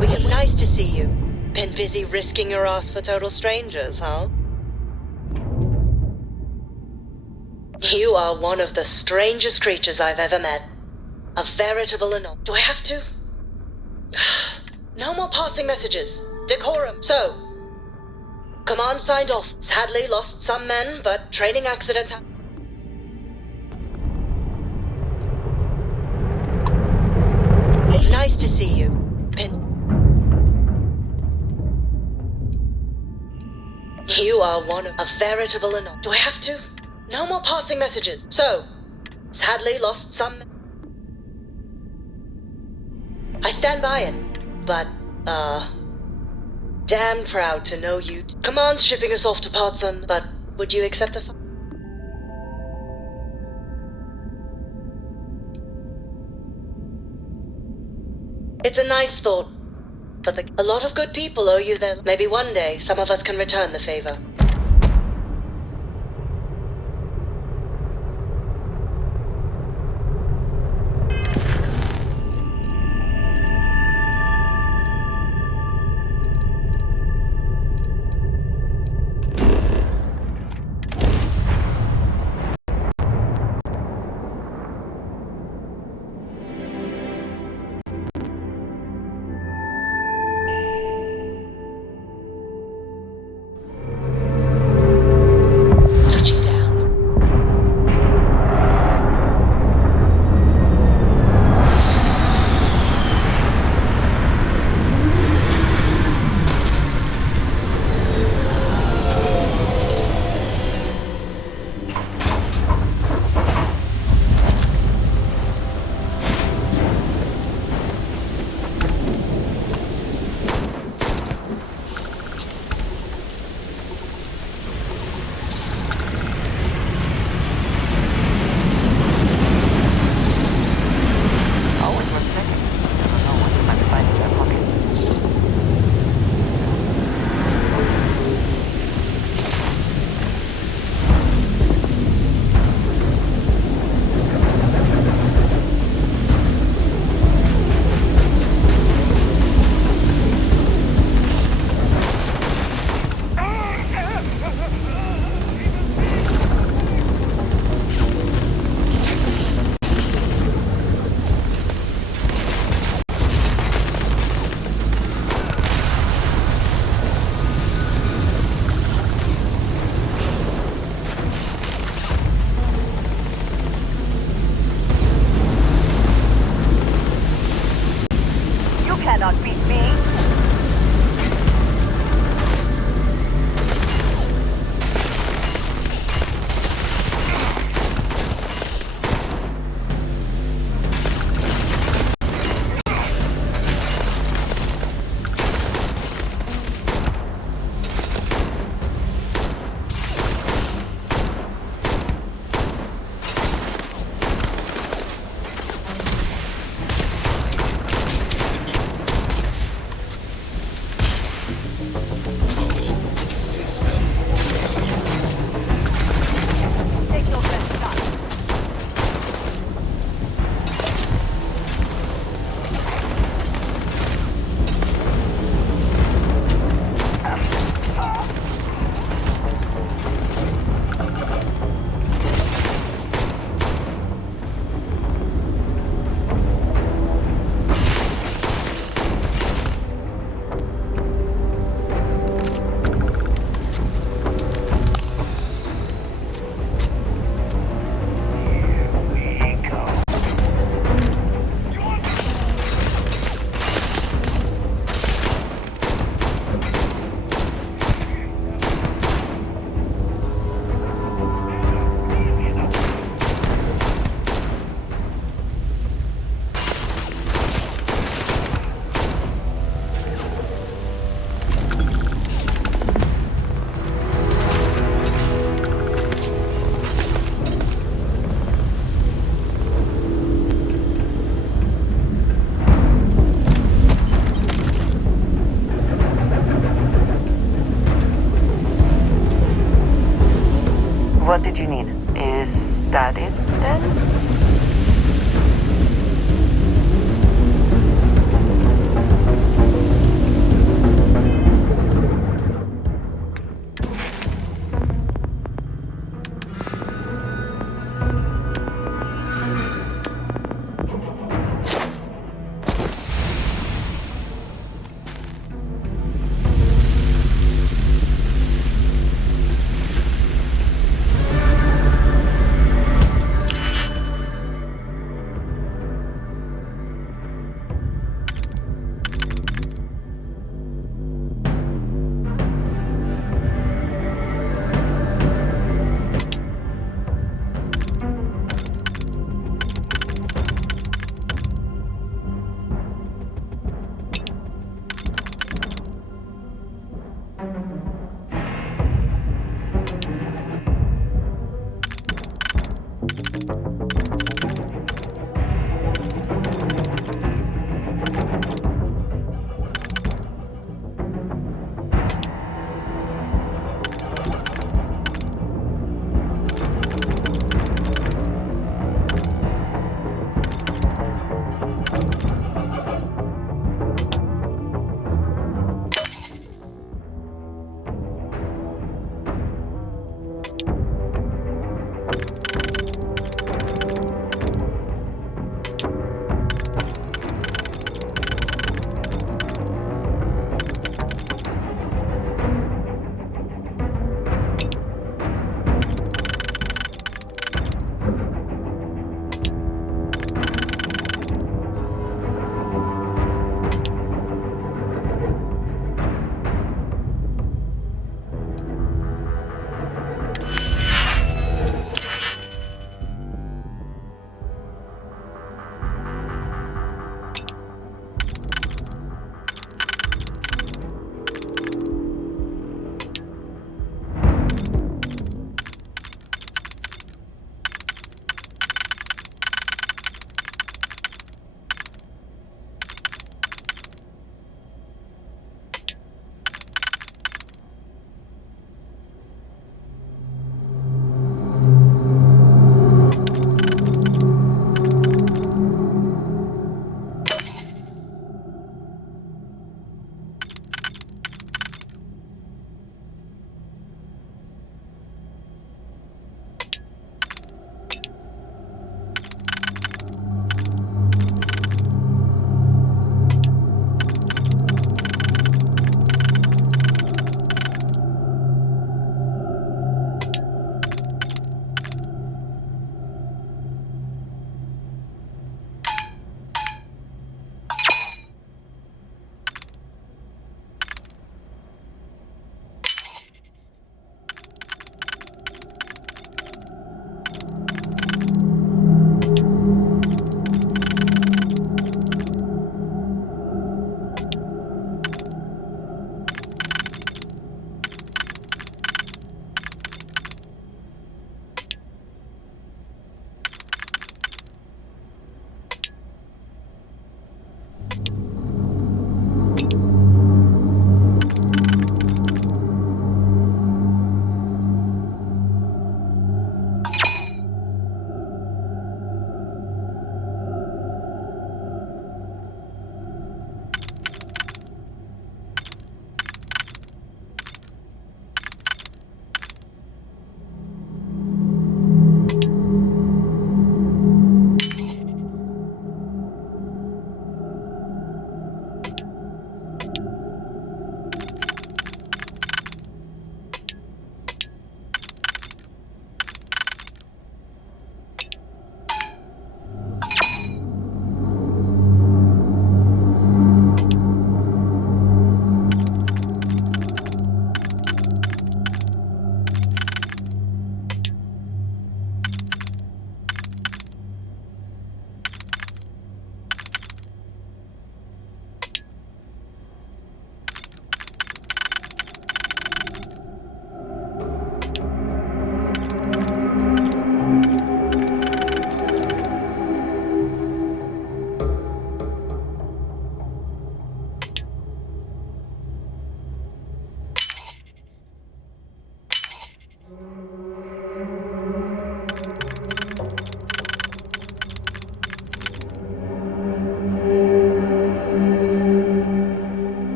It's nice to see you. Been busy risking your ass for total strangers, huh? You are one of the strangest creatures I've ever met. A veritable anomaly. Do I have to? No more passing messages. Decorum. So, command signed off. Sadly lost some men, but training accidents happen. It's nice to see you. You are one of a veritable anomaly. Do I have to? No more passing messages. So, sadly lost some. I stand by it, but, damn proud to know you. Command's shipping us off to Potson, but would you accept a It's a nice thought, but a lot of good people owe you their. Maybe one day some of us can return the favor. What did you need? Is that it then?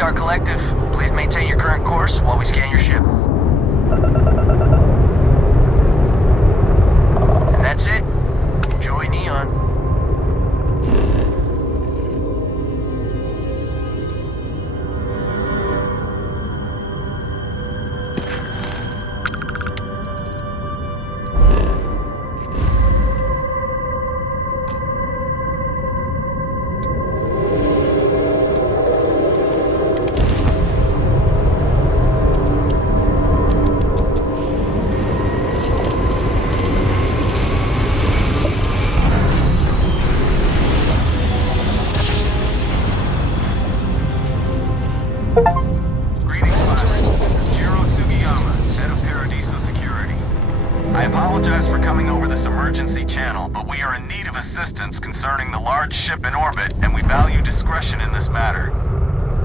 Star Collective, please maintain your current course while we scan your ship. And that's it. Enjoy Neon. I apologize for coming over this emergency channel, but we are in need of assistance concerning the large ship in orbit, and we value discretion in this matter.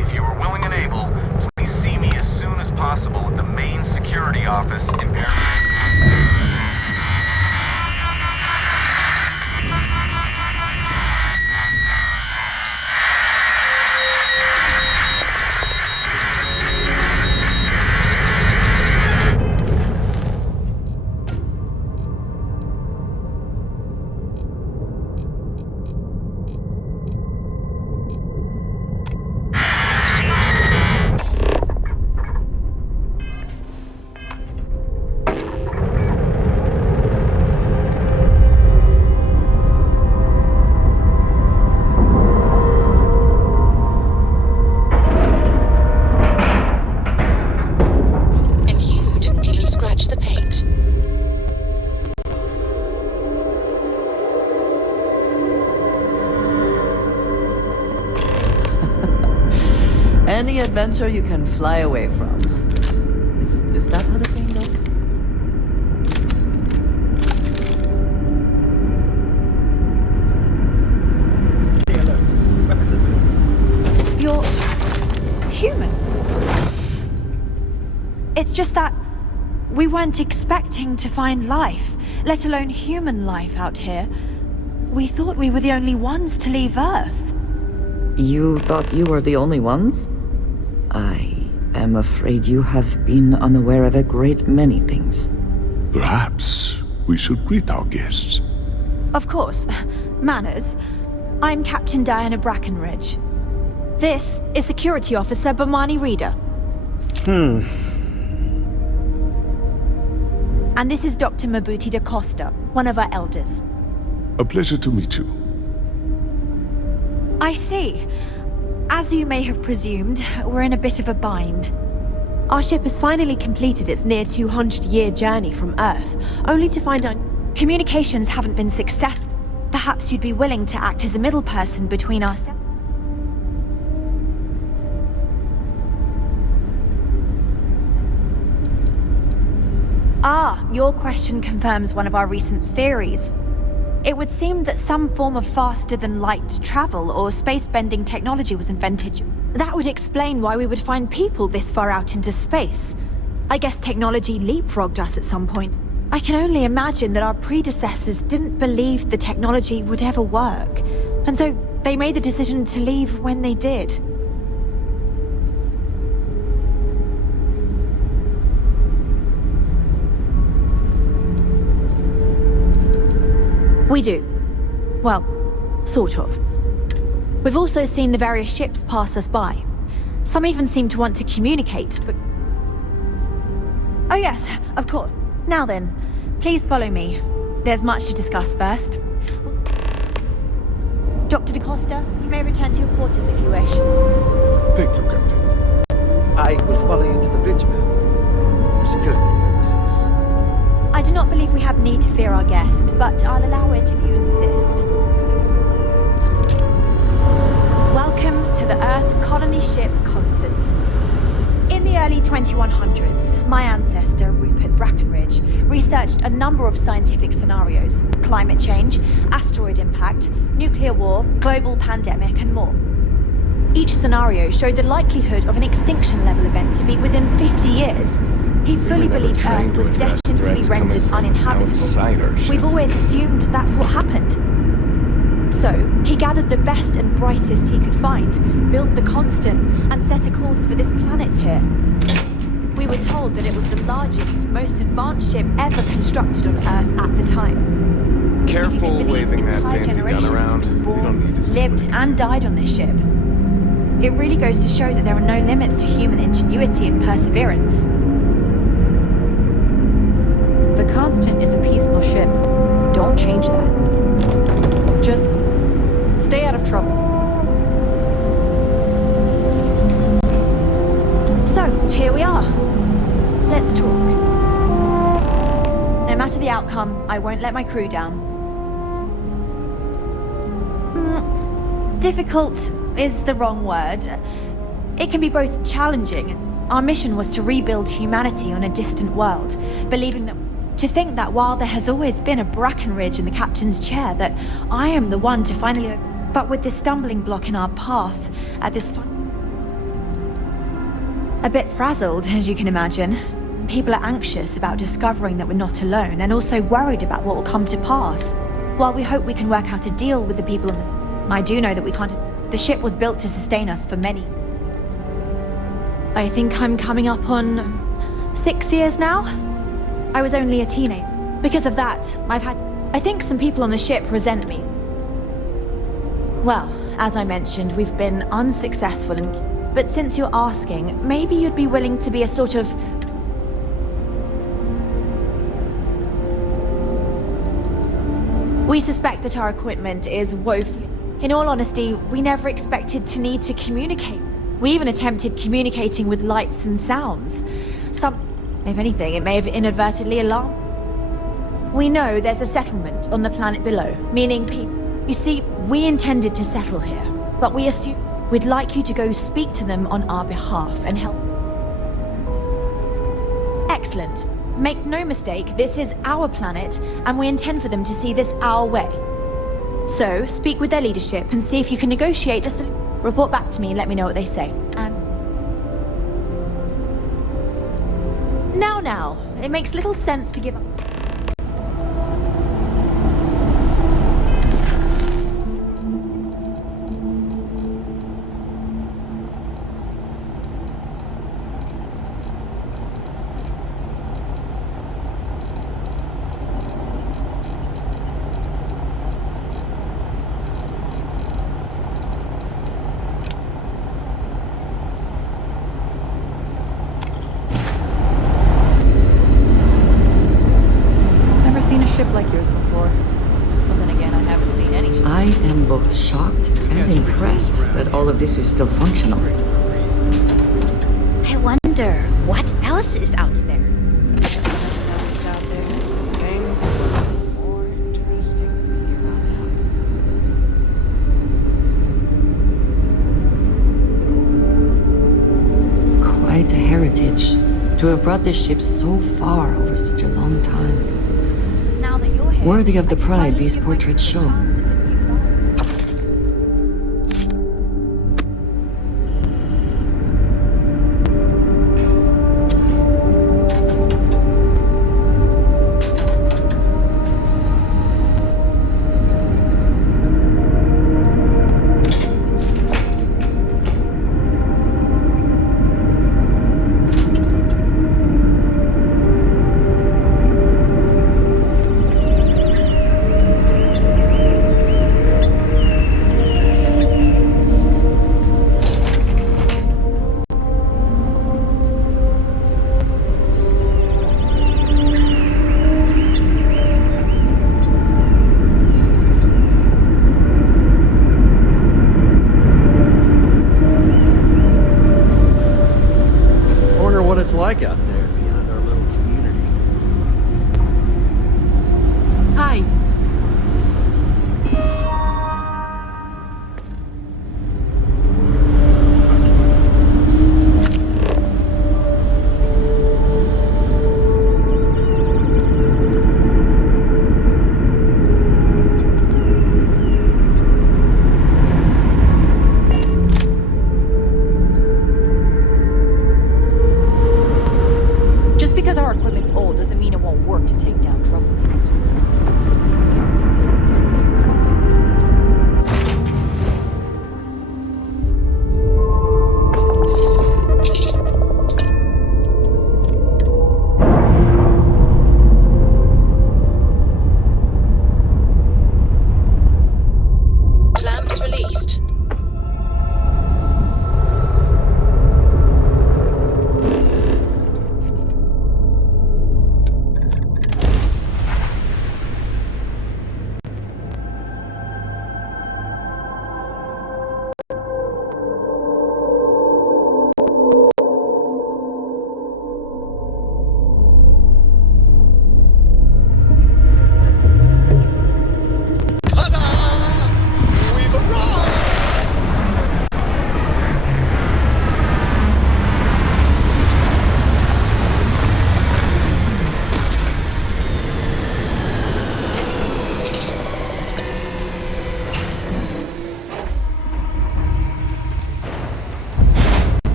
If you are willing and able, please see me as soon as possible at the main security office in Paris. Any adventure you can fly away from. Is that how the saying goes? Stay alert. Weapons at the door. You're human. It's just that we weren't expecting to find life, let alone human life out here. We thought we were the only ones to leave Earth. You thought you were the only ones? I am afraid you have been unaware of a great many things. Perhaps we should greet our guests. Of course. Manners. I'm Captain Diana Brackenridge. This is Security Officer Bomani Reader. And this is Dr. Mabuti da Costa, one of our elders. A pleasure to meet you. I see. As you may have presumed, we're in a bit of a bind. Our ship has finally completed its near 200-year journey from Earth, only to find our communications haven't been successful. Perhaps you'd be willing to act as a middle person between ourselves. Ah, your question confirms one of our recent theories. It would seem that some form of faster-than-light travel or space-bending technology was invented. That would explain why we would find people this far out into space. I guess technology leapfrogged us at some point. I can only imagine that our predecessors didn't believe the technology would ever work, and so they made the decision to leave when they did. We do. Well, sort of. We've also seen the various ships pass us by. Some even seem to want to communicate, but... Oh yes, of course. Now then, please follow me. There's much to discuss first. Dr. da Costa, you may return to your quarters if you wish. Thank you, Captain. I will follow you to the bridge, ma'am. For security purposes. I do not believe we have need to fear our guest, but I'll allow it if you insist. Welcome to the Earth colony ship Constant. In the early 2100s, my ancestor, Rupert Brackenridge, researched a number of scientific scenarios: climate change, asteroid impact, nuclear war, global pandemic, and more. Each scenario showed the likelihood of an extinction-level event to be within 50 years. He fully believed Earth was destined to be rendered uninhabitable. We've always assumed that's what happened. So, he gathered the best and brightest he could find, built the Constant, and set a course for this planet here. We were told that it was the largest, most advanced ship ever constructed on Earth at the time. Careful waving that fancy gun around. We don't need to see lived and died on this ship. It really goes to show that there are no limits to human ingenuity and perseverance. The Constant is a peaceful ship. Don't change that. Just stay out of trouble. So, here we are. Let's talk. No matter the outcome, I won't let my crew down. Difficult is the wrong word. It can be both challenging. Our mission was to rebuild humanity on a distant world, believing that to think that while there has always been a Brackenridge in the captain's chair, that I am the one to finally... But with this stumbling block in our path, at this a bit frazzled, as you can imagine. People are anxious about discovering that we're not alone, and also worried about what will come to pass. While we hope we can work out a deal with the people on this, I do know that we can't... The ship was built to sustain us for many. I think I'm coming up on 6 years now. I was only a teenager. Because of that, I think some people on the ship resent me. Well, as I mentioned, we've been unsuccessful in... But since you're asking, maybe you'd be willing to be a sort of... We suspect that our equipment is woefully... In all honesty, we never expected to need to communicate. We even attempted communicating with lights and sounds. If anything, it may have inadvertently alarmed. We know there's a settlement on the planet below, meaning people... You see, we intended to settle here, but we assume we'd like you to go speak to them on our behalf and help. Excellent. Make no mistake, this is our planet, and we intend for them to see this our way. So, speak with their leadership and see if you can negotiate just a... Report back to me and let me know what they say. And... Now, it makes little sense to give up. Like yours before. But then again, I haven't seen any. I am both shocked and impressed that all of this is still functional. I wonder what else is out there. What's out there? Things are more interesting here on out. Quite a heritage to have brought this ship so far over such a long time. Worthy of the pride these portraits show.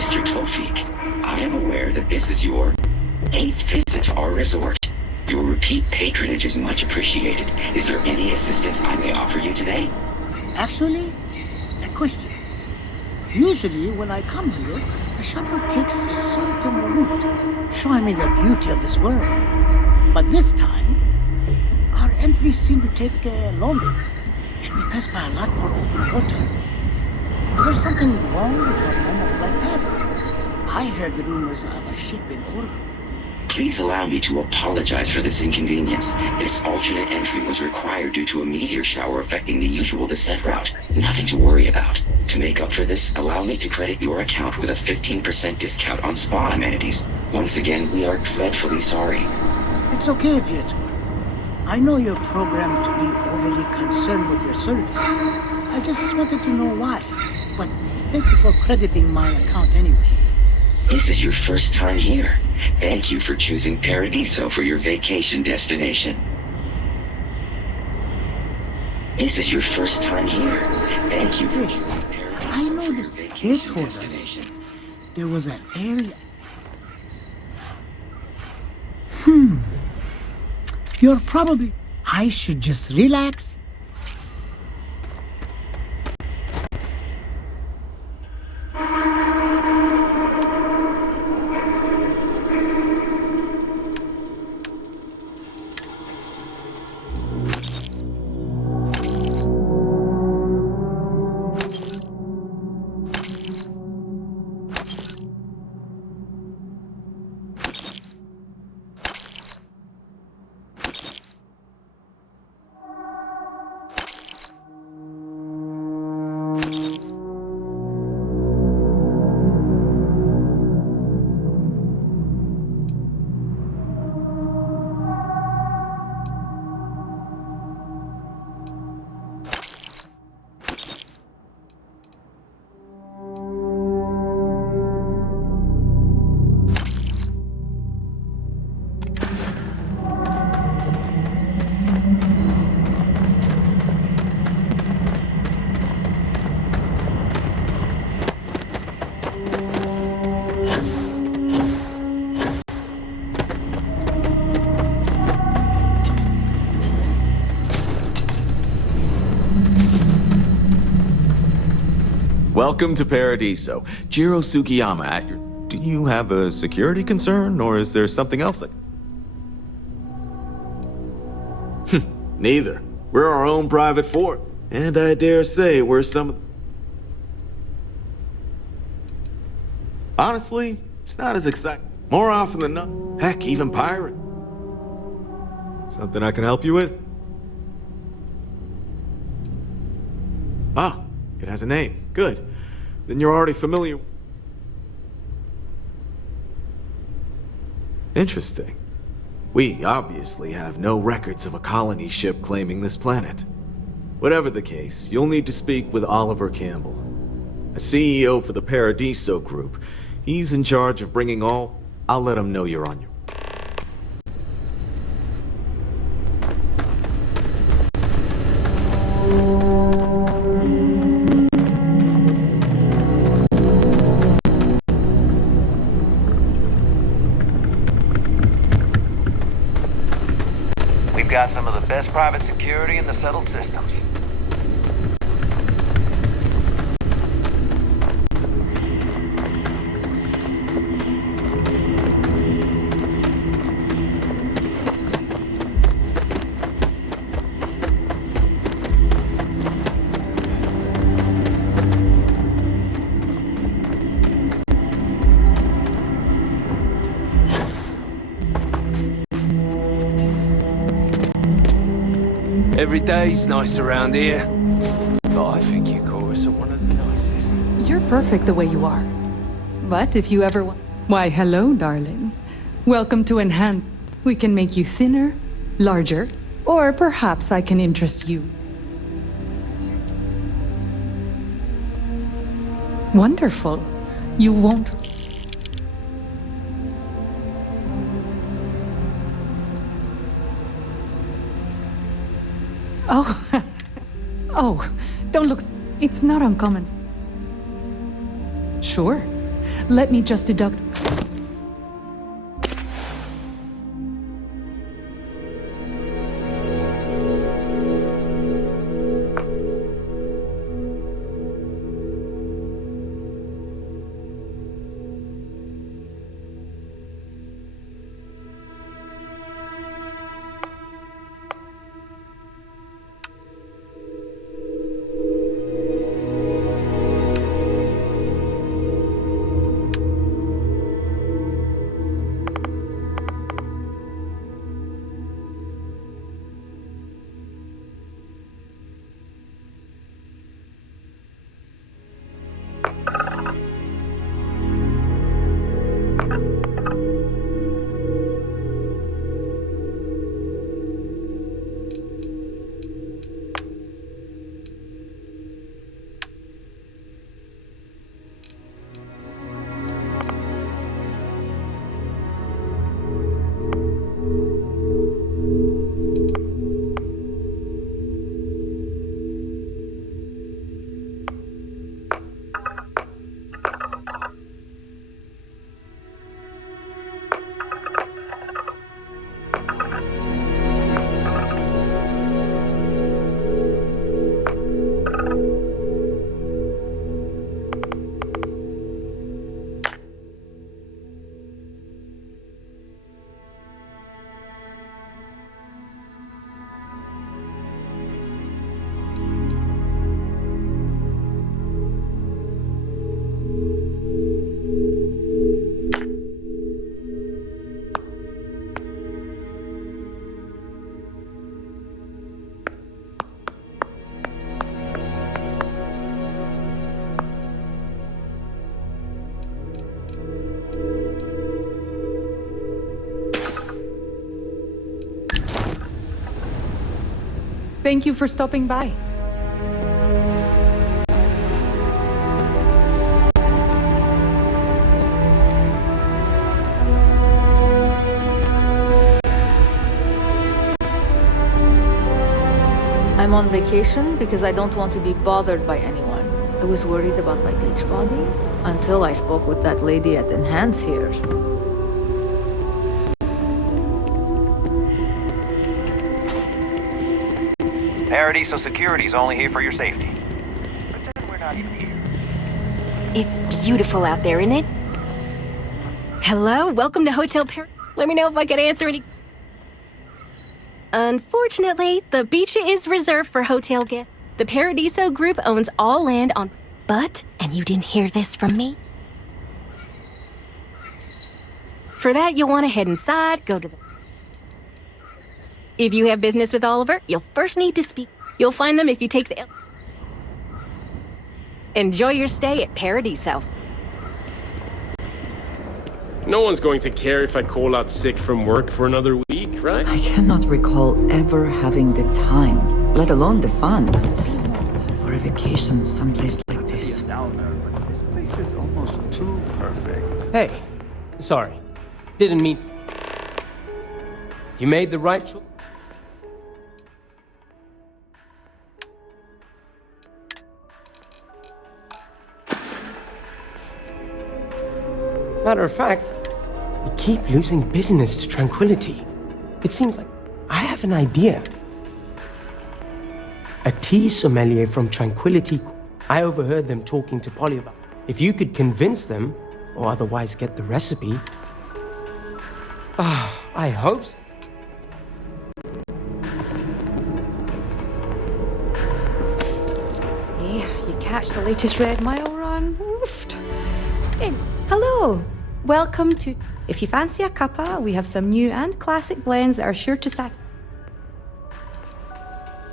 Mr. Tofik, I am aware that this is your 8th visit to our resort. Your repeat patronage is much appreciated. Is there any assistance I may offer you today? Actually, a question. Usually when I come here, the shuttle takes a certain route, showing me the beauty of this world. But this time, our entries seem to take longer, and we pass by a lot more open water. Is there something wrong with our normal flight path? I heard the rumors of a ship in orbit. Please allow me to apologize for this inconvenience. This alternate entry was required due to a meteor shower affecting the usual descent route. Nothing to worry about. To make up for this, allow me to credit your account with a 15% discount on spa amenities. Once again, we are dreadfully sorry. It's okay, Viator. I know you're programmed to be overly concerned with your service. I just wanted to know why. But thank you for crediting my account anyway. This is your first time here. Thank you for choosing Paradiso for your vacation destination. This is your first time here. Thank you for choosing Paradiso I know for your that they vacation told us destination. there was a very... You're probably... I should just relax. Welcome to Paradiso. Jiro Sugiyama at your... Do you have a security concern, or is there something else like... Neither. We're our own private fort. And I dare say we're some... Honestly, it's not as exciting. More often than not. Heck, even pirate. Something I can help you with? Ah, it has a name. Good. Then you're already familiar. Interesting. We obviously have no records of a colony ship claiming this planet. Whatever the case, you'll need to speak with Oliver Campbell, a CEO for the Paradiso Group. He's in charge of bringing all... I'll let him know you're on your... We've got some of the best private security in the settled systems. Every day's nice around here. But I think you chorus are one of the nicest. You're perfect the way you are. But if you ever want... Why, hello, darling. Welcome to Enhance. We can make you thinner, larger, or perhaps I can interest you. Wonderful. You won't... Oh, oh, don't look... It's not uncommon. Sure, Let me just deduct. Thank you for stopping by. I'm on vacation because I don't want to be bothered by anyone. I was worried about my beach body until I spoke with that lady at Enhance here. Paradiso Security's only here for your safety. Pretend we're not even here. It's beautiful out there, isn't it? Hello, welcome to Hotel Let me know if I could answer any... Unfortunately, the beach is reserved for hotel guests. The Paradiso Group owns all land on... But, and you didn't hear this from me? For that, you'll want to head inside, go to the... If you have business with Oliver, you'll first need to speak. You'll find them if you take the... Enjoy your stay at Paradiso. No one's going to care if I call out sick from work for another week, right? I cannot recall ever having the time, let alone the funds, for a vacation someplace like this. This place is almost too perfect. Hey, sorry. Didn't mean to... You made the right choice. Matter of fact, we keep losing business to Tranquility. It seems like I have an idea. A tea sommelier from Tranquility. I overheard them talking to Polly about. If you could convince them, or otherwise get the recipe. I hope so. Yeah, you catch the latest Red Mile run. Oofed. Hello, welcome to... If you fancy a cuppa, we have some new and classic blends that are sure to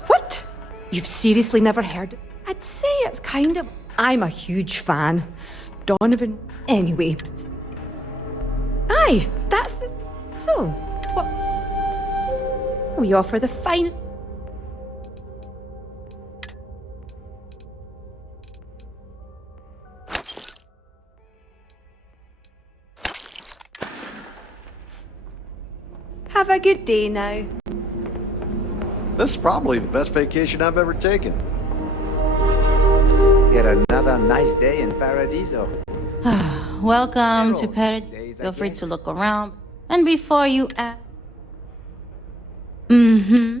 What? You've seriously never heard it? I'd say it's kind of... I'm a huge fan. Donovan... Anyway. Aye, that's the... So, what... We offer the finest... Have a good day now. This is probably the best vacation I've ever taken. Yet another nice day in Paradiso. welcome to Paradise. Feel free to look around. And before you ask... Mm-hmm.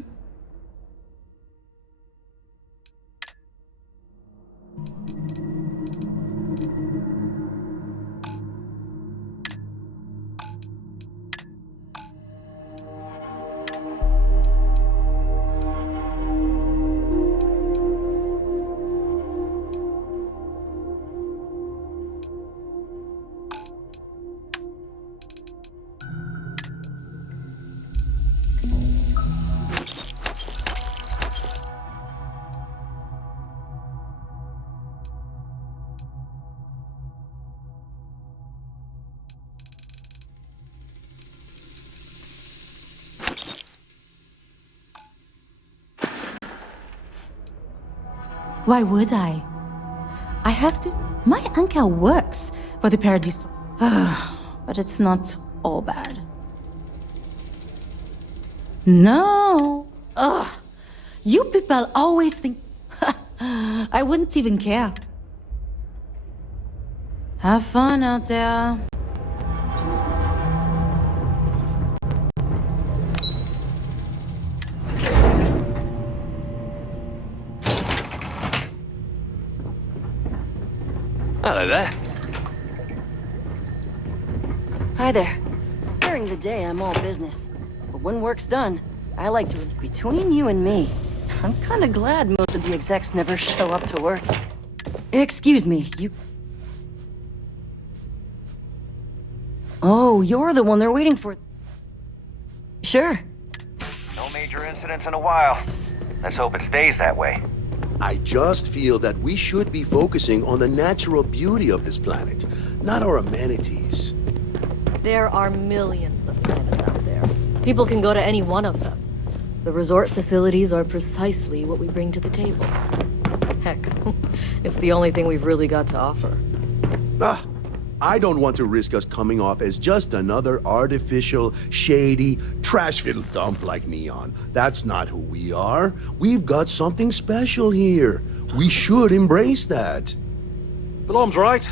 Why would I? I have to... My uncle works for the Paradise. But it's not all bad. No! Ugh! You people always think... I wouldn't even care. Have fun out there. Hello there. Hi there. During the day, I'm all business. But when work's done, I like to... Between you and me, I'm kinda glad most of the execs never show up to work. Excuse me, you... Oh, you're the one they're waiting for. Sure. No major incidents in a while. Let's hope it stays that way. I just feel that we should be focusing on the natural beauty of this planet, not our amenities. There are millions of planets out there. People can go to any one of them. The resort facilities are precisely what we bring to the table. Heck, it's the only thing we've really got to offer. I don't want to risk us coming off as just another artificial, shady, trash-filled dump like Neon. That's not who we are. We've got something special here. We should embrace that. Belom's right.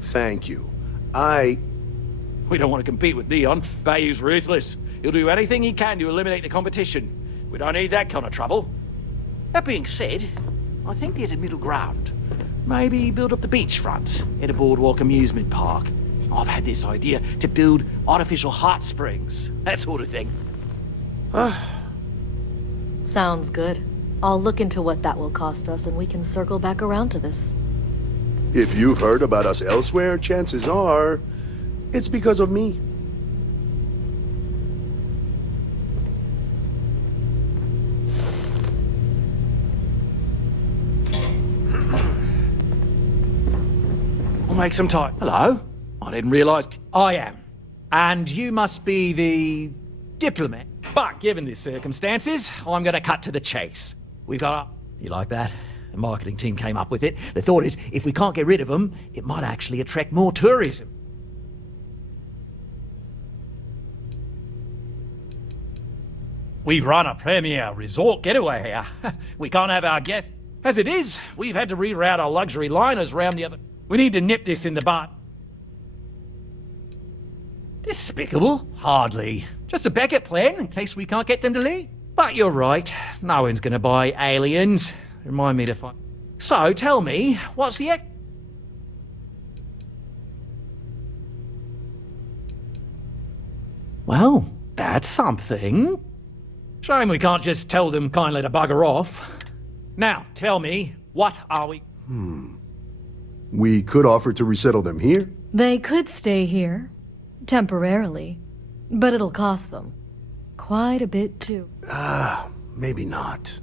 Thank you. We don't want to compete with Neon. Bayou's ruthless. He'll do anything he can to eliminate the competition. We don't need that kind of trouble. That being said, I think there's a middle ground. Maybe build up the beachfront at a boardwalk amusement park. I've had this idea to build artificial hot springs, that sort of thing. Sounds good. I'll look into what that will cost us and we can circle back around to this. If you've heard about us elsewhere, chances are it's because of me. Make some time. Hello? I didn't realize... I am. And you must be the... diplomat. But given the circumstances, I'm gonna cut to the chase. We've got a... You like that? The marketing team came up with it. The thought is, if we can't get rid of them, it might actually attract more tourism. We run a premier resort getaway here. We can't have our guests... As it is, we've had to reroute our luxury liners round the other... We need to nip this in the bud. Despicable? Hardly. Just a backup plan in case we can't get them to leave. But you're right. No one's gonna buy aliens. Remind me to find... So, tell me, what's the... Well, that's something. Shame we can't just tell them kindly to bugger off. Now, tell me, what are we... We could offer to resettle them here. They could stay here. Temporarily. But it'll cost them. Quite a bit, too. Maybe not.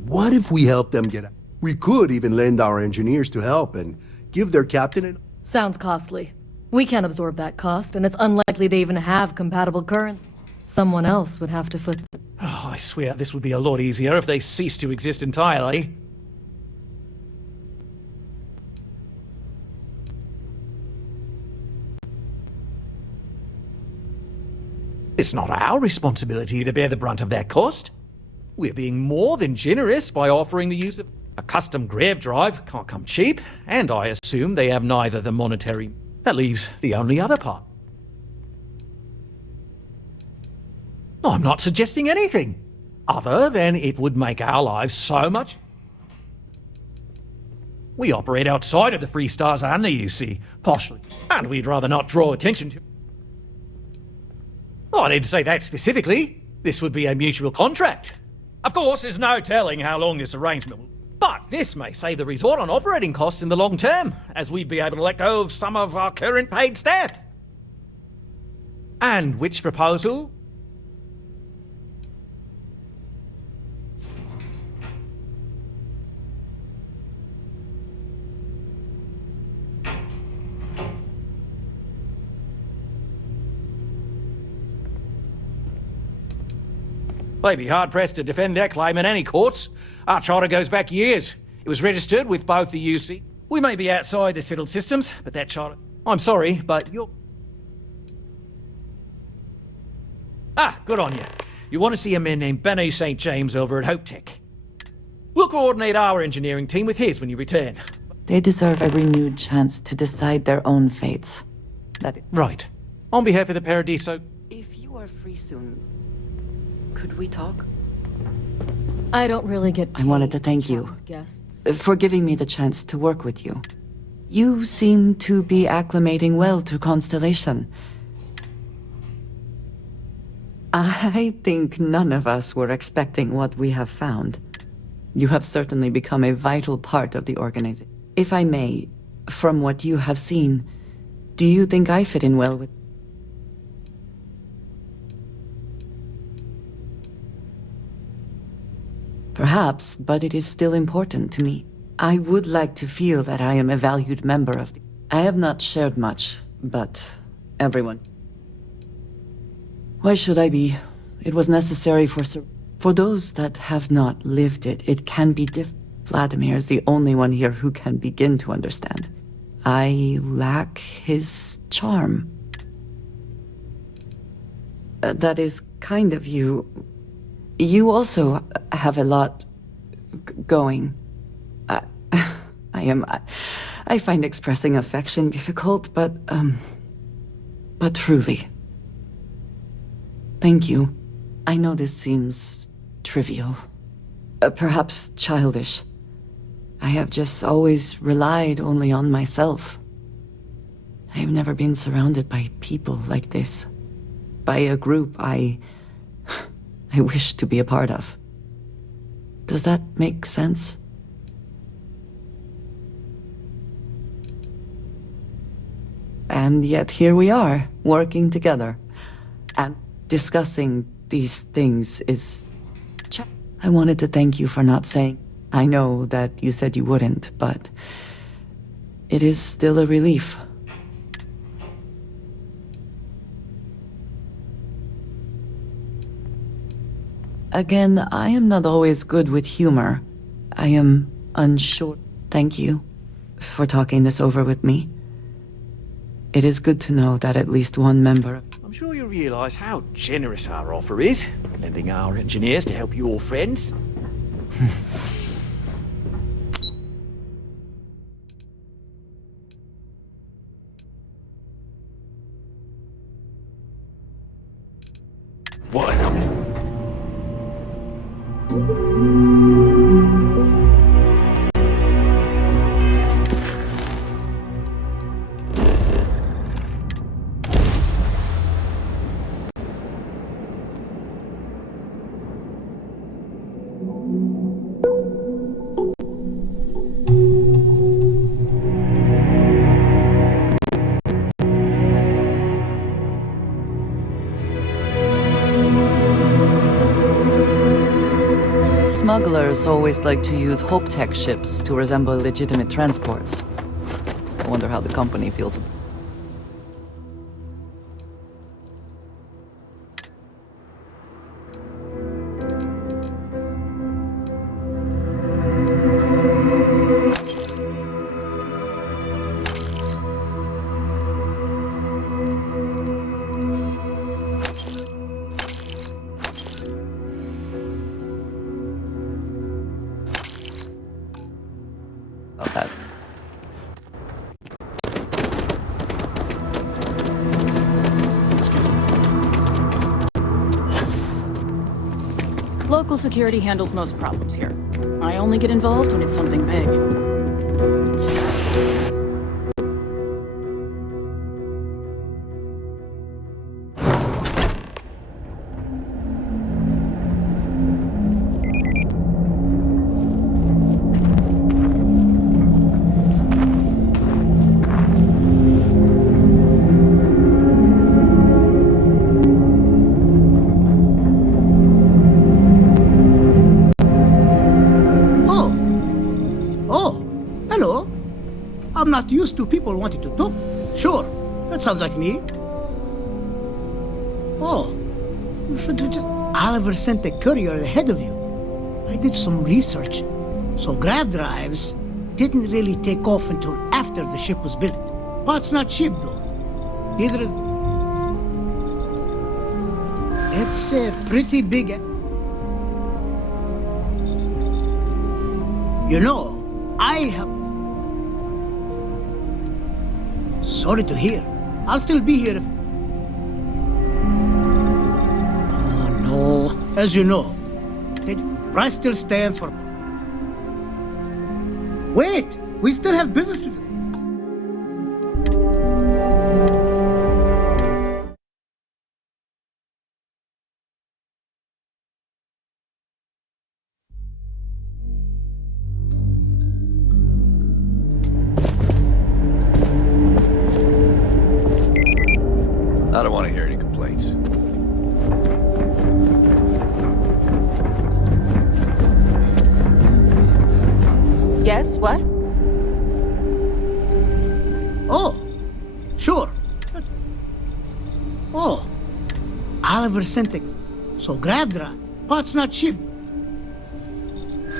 What if we help them get out? We could even lend our engineers to help and give their captain an... Sounds costly. We can't absorb that cost, and it's unlikely they even have compatible current. Someone else would have to foot... Oh, I swear this would be a lot easier if they ceased to exist entirely. It's not our responsibility to bear the brunt of that cost. We're being more than generous by offering the use of... A custom grave drive can't come cheap, and I assume they have neither the monetary. That leaves the only other part. I'm not suggesting anything, other than it would make our lives so much. We operate outside of the Free Stars only, you see, partially, and we'd rather not draw attention to. Oh, I didn't say that specifically. This would be a mutual contract. Of course, there's no telling how long this arrangement will. But this may save the resort on operating costs in the long term, as we'd be able to let go of some of our current paid staff. And which proposal? They'd be hard-pressed to defend their claim in any courts. Our charter goes back years. It was registered with both the UC. We may be outside the settled systems, but that charter... I'm sorry, but you're... Ah, good on you. You want to see a man named Benny St. James over at Hope Tech. We'll coordinate our engineering team with his when you return. They deserve a renewed chance to decide their own fates. Right. On behalf of the Paradiso... If you are free soon, could we talk? I don't really get I wanted to thank you guests. for giving me the chance to work with you. You seem to be acclimating well to Constellation. I think none of us were expecting what we have found. You have certainly become a vital part of the organization. If I may, from what you have seen, do you think I fit in well with... Perhaps, but it is still important to me. I would like to feel that I am a valued member of the... I have not shared much, but everyone... Why should I be? It was necessary for those that have not lived it. It can be Vladimir is the only one here who can begin to understand. I lack his charm. That is kind of you. You also have a lot going. I find expressing affection difficult, but truly. Thank you. I know this seems trivial, perhaps childish. I have just always relied only on myself. I have never been surrounded by people like this, by a group I wish to be a part of. Does that make sense? And yet here we are, working together. And discussing these things is... I wanted to thank you for not saying... I know that you said you wouldn't, but... it is still a relief. Again, I am not always good with humor. I am unsure. Thank you for talking this over with me. It is good to know that at least one member... I'm sure you realize how generous our offer is, lending our engineers to help your friends. Bueno. Smugglers always like to use Hope Tech ships to resemble legitimate transports. I wonder how the company feels. local security handles most problems here. I only get involved when it's something big. Not used to people wanting to talk. Sure, that sounds like me. Oh, you should have just... Oliver sent a courier ahead of you. I did some research. So grab drives didn't really take off until after the ship was built. Part's not cheap, though. Neither is... It's a pretty big... You know, I have... Sorry to hear. I'll still be here if... Oh, no. As you know, the price still stands for... Wait! We still have business to do. I don't want to hear any complaints. Yes, what? Oh, sure. Oh, Oliver sent it. So grab drive. Part's not cheap.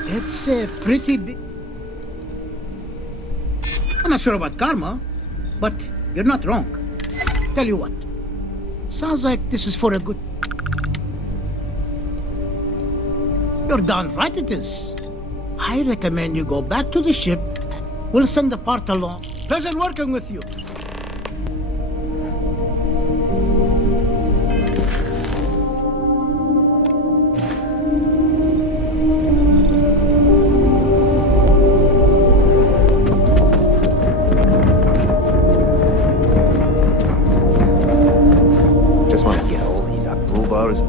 It's a pretty big... I'm not sure about karma, but you're not wrong. Tell you what. Sounds like this is for a good... You're darn right it is. I recommend you go back to the ship. We'll send the part along. Pleasure working with you. Just want to get all these approvals.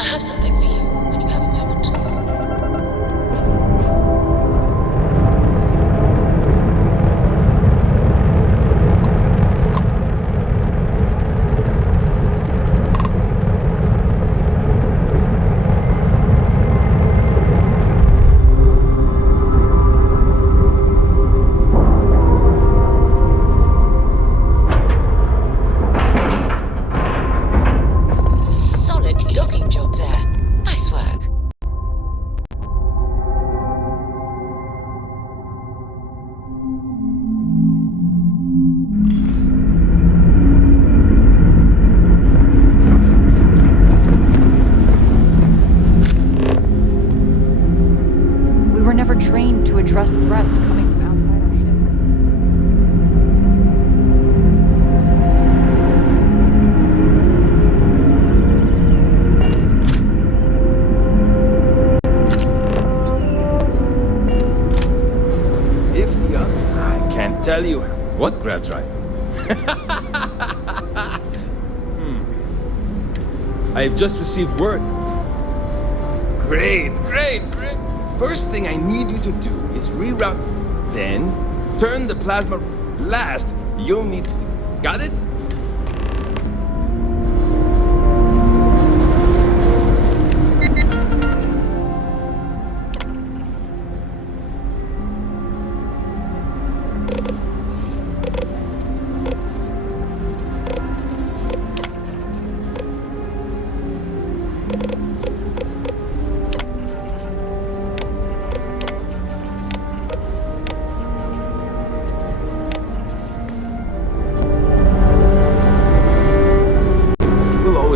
I have something for you when you have a moment. Solid docking job there. Nice work. We were never trained to address threats coming from outside our ship. If the I can't tell you what grab drive. I've just received word. Great. First thing I need you to do is reroute, then turn the plasma. Last, you'll need to... Got it?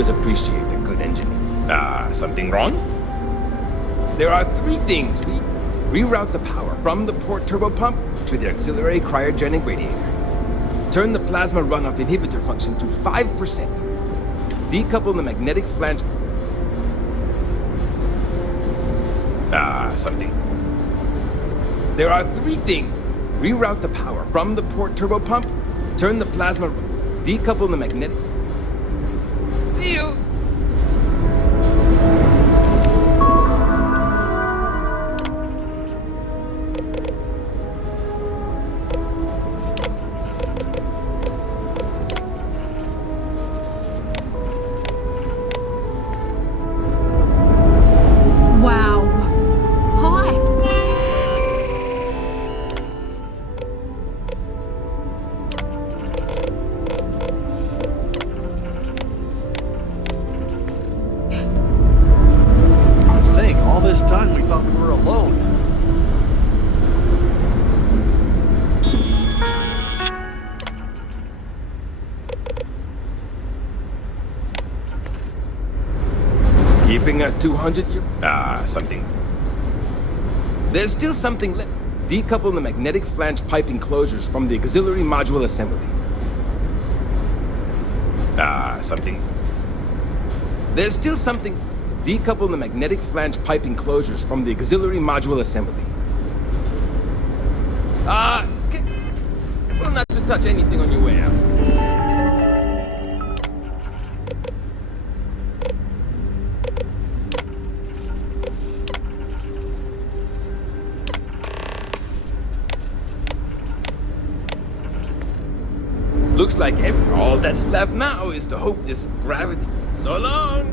Appreciate the good engineering. Something wrong? There are three things. We reroute the power from the port turbo pump to the auxiliary cryogenic radiator. Turn the plasma runoff inhibitor function to 5%. Decouple the magnetic flange... something. There are 3 things. Reroute the power from the port turbo pump. Turn the plasma... Decouple the magnetic... See you! Wow. Hi. Think, all this time we thought we were alone. Keeping at 200 year... something. There's still something left. Decouple the magnetic flange pipe enclosures from the auxiliary module assembly. Something. There's still something. Decouple the magnetic flange pipe enclosures from the auxiliary module assembly. Careful not to touch anything on your way out. Looks like all that's left now is to hope this gravity... So long!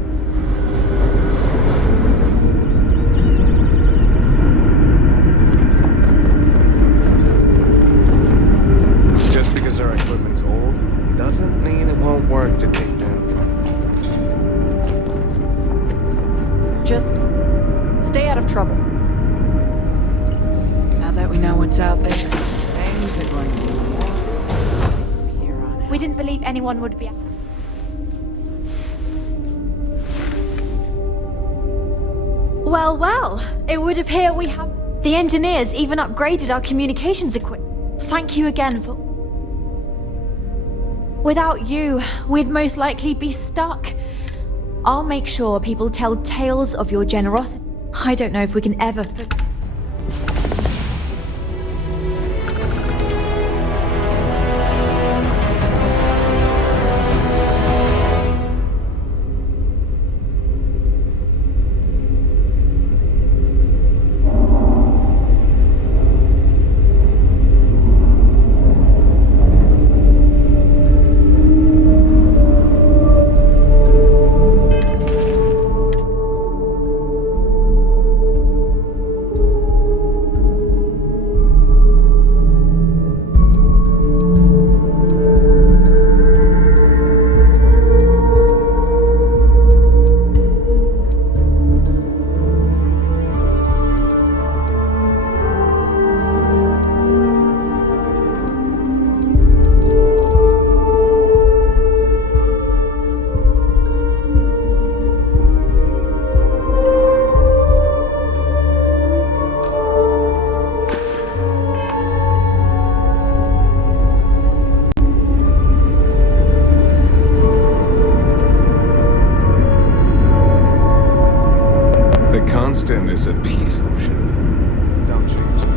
Just because our equipment's old, doesn't mean it won't work to take down trouble. Just stay out of trouble. Now that we know what's out there, things are going to be more from here on out. We didn't believe anyone would be... Well, well, it would appear we have... The engineers even upgraded our communications equipment. Thank you again for... Without you, we'd most likely be stuck. I'll make sure people tell tales of your generosity. I don't know if we can ever forget. Constant is a peaceful ship. Don't change it.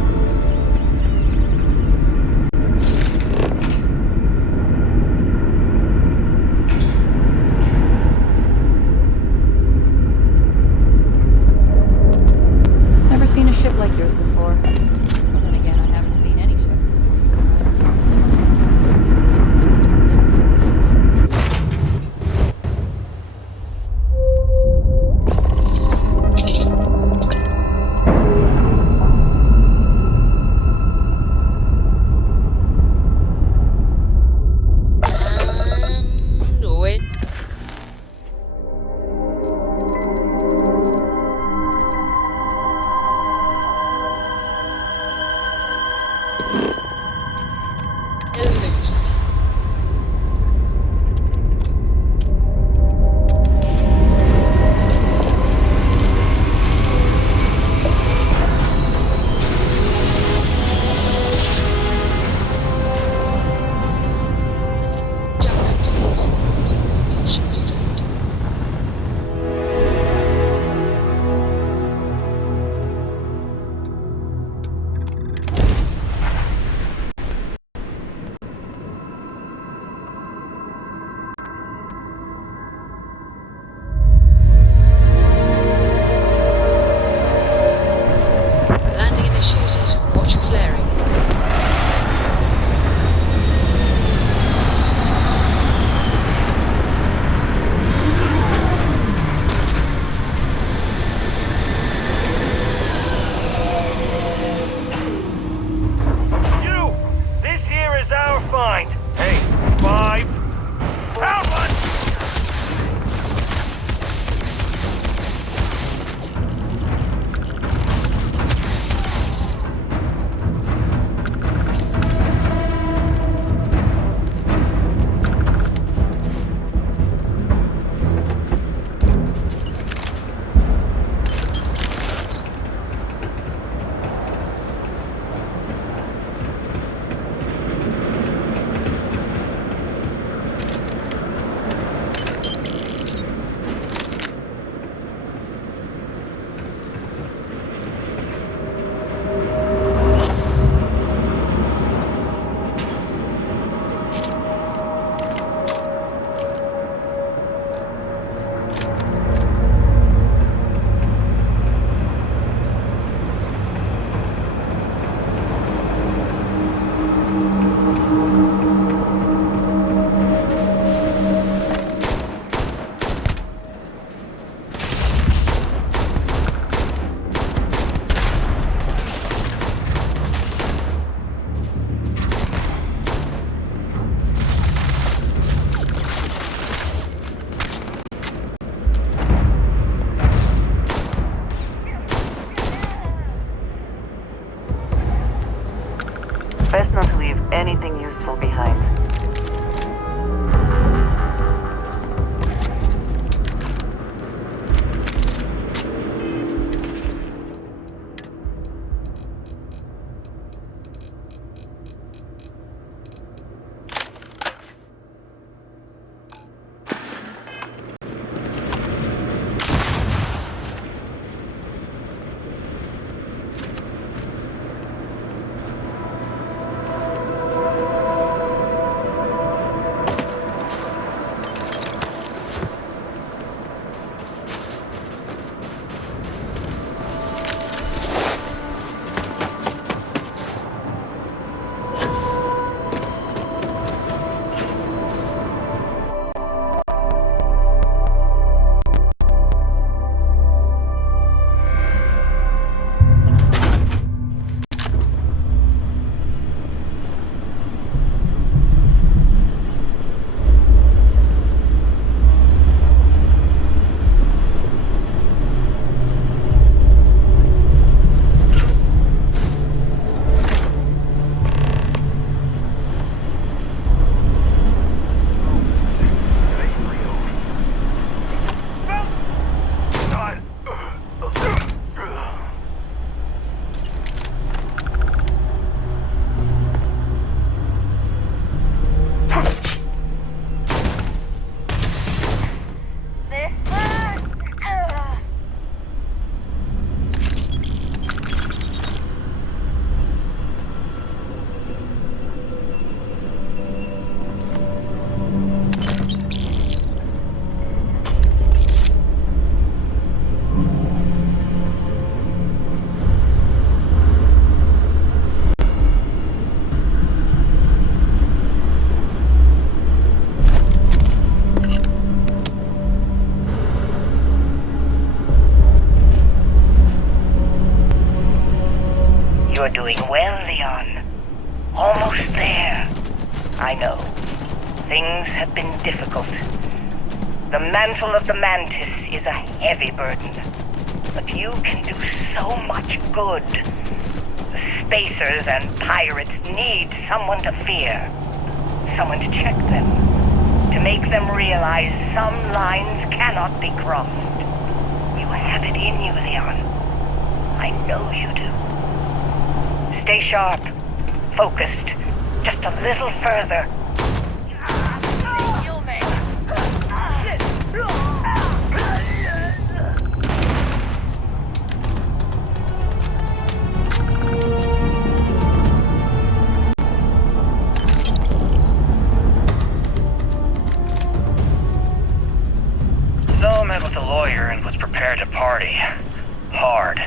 Never seen a ship like yours before. Well, then again, I haven't seen any ships before. anything useful behind. You're doing well, Leon. Almost there. I know. Things have been difficult. The mantle of the Mantis is a heavy burden. But you can do so much good. The Spacers and pirates need someone to fear. Someone to check them. To make them realize some lines cannot be crossed. You have it in you, Leon. I know you do. Stay sharp. Focused. Just a little further. So met with a lawyer and was prepared to party. Hard.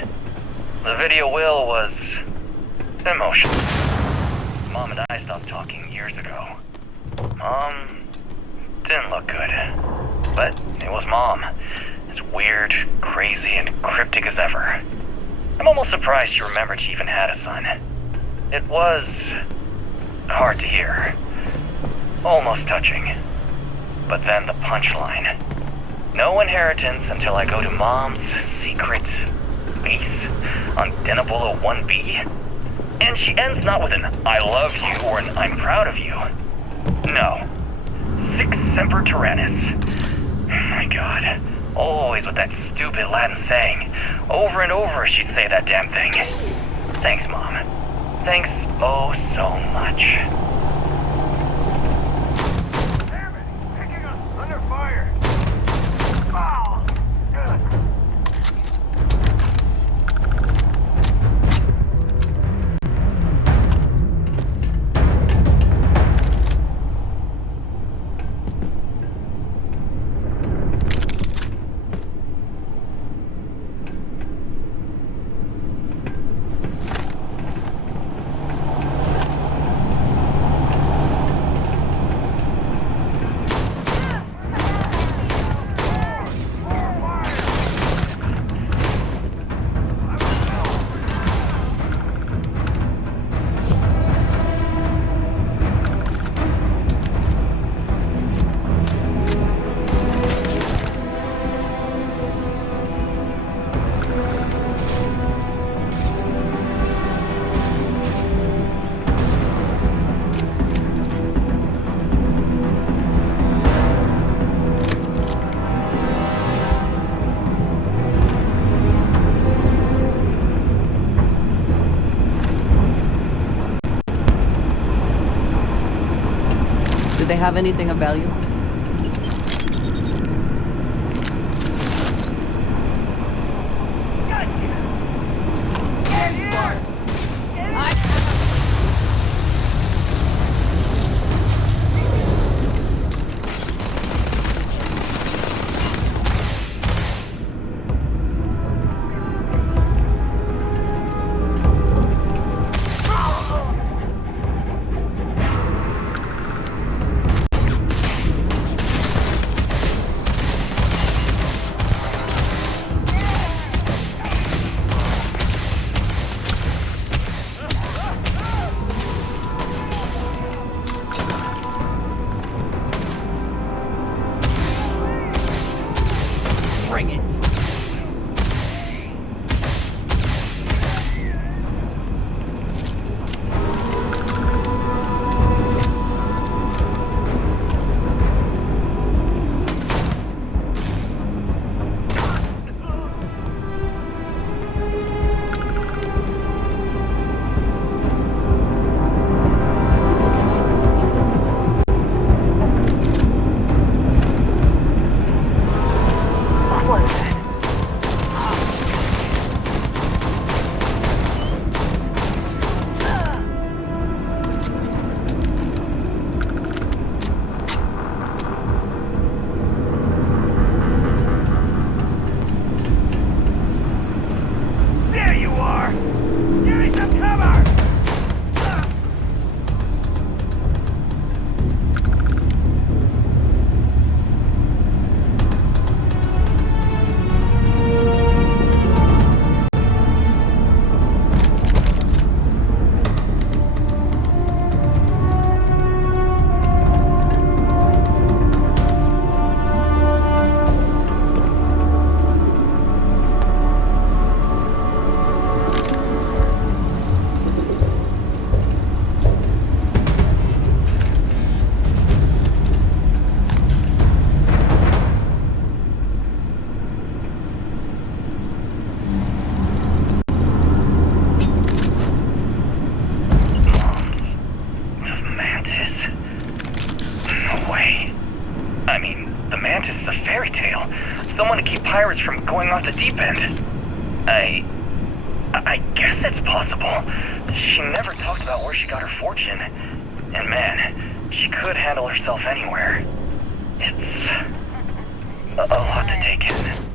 The video will was emotional. Mom and I stopped talking years ago. Mom didn't look good. But it was Mom. As weird, crazy, and cryptic as ever. I'm almost surprised she remembered she even had a son. It was hard to hear. Almost touching. But then the punchline. No inheritance until I go to Mom's secret base on Denabolo 1B. And she ends not with an I love you or an I'm proud of you. No. Sic semper tyrannis. My God. Always with that stupid Latin saying. Over and over she'd say that damn thing. Thanks, Mom. Thanks oh so much. Damn it! Picking up! Under fire! Oh! have anything of value? Bring it! Someone to keep pirates from going off the deep end. I guess it's possible. She never talked about where she got her fortune. And man, she could handle herself anywhere. It's a lot to take in.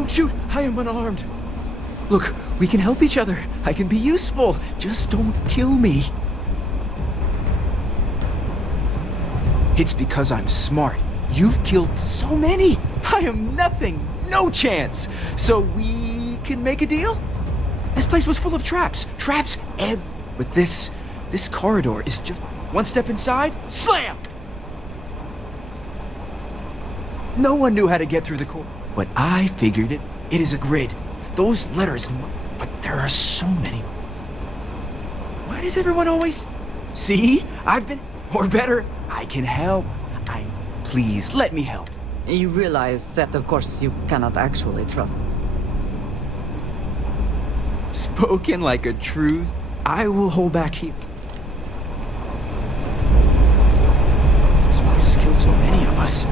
don't shoot! I am unarmed! Look, we can help each other. I can be useful. Just don't kill me. It's because I'm smart. You've killed so many. I am nothing. No chance. So we can make a deal? This place was full of traps. Traps But this corridor is just one step inside, slam! No one knew how to get through the corridor. But I figured it. It is a grid. Those letters, but there are so many. Why does everyone always... See? I've been... Or better, I can help. Please, let me help. You realize that, of course, you cannot actually trust. Spoken like a true... I will hold back here. This place has killed so many of us.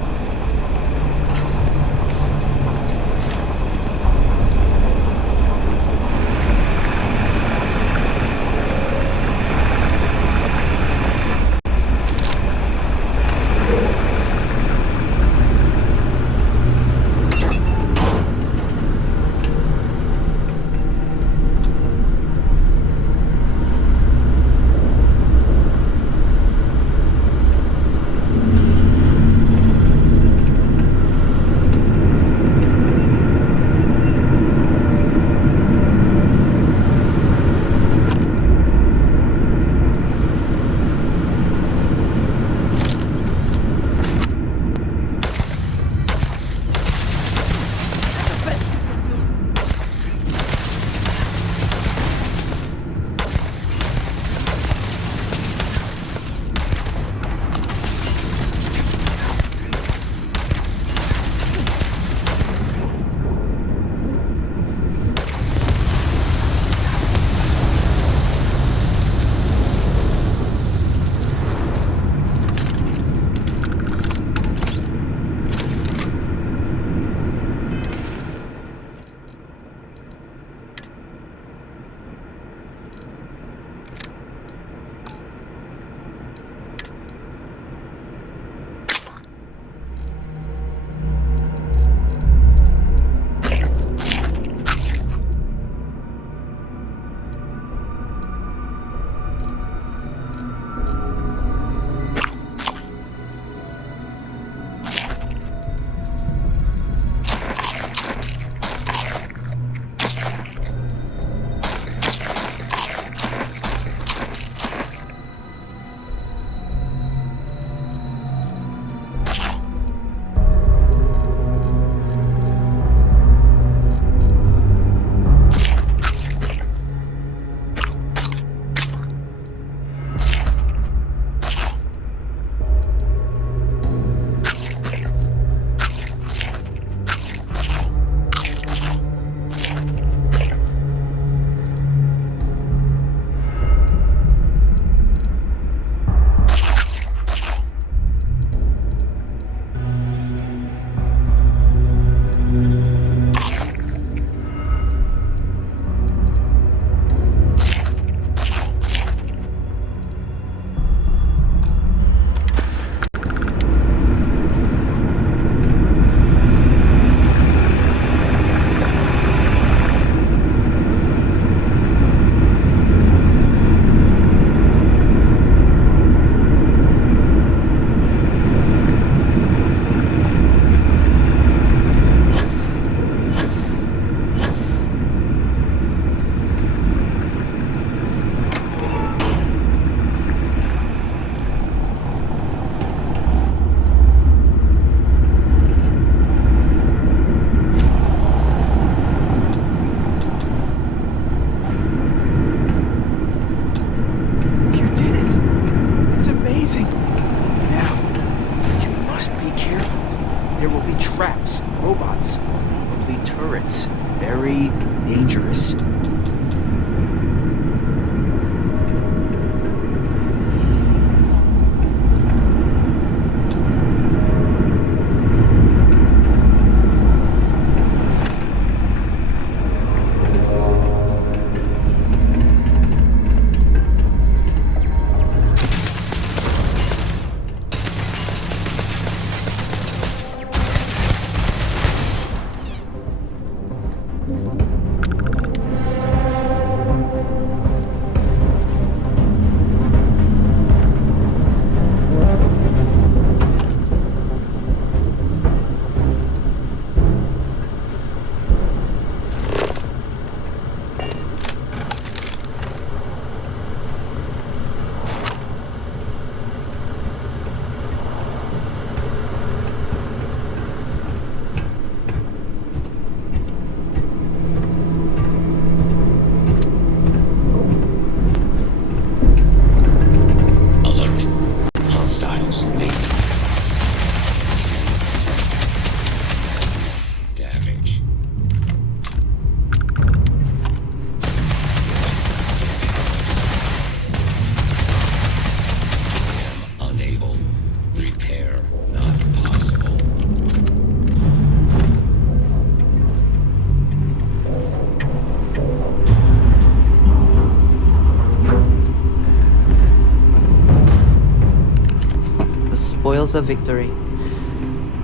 symbols of victory.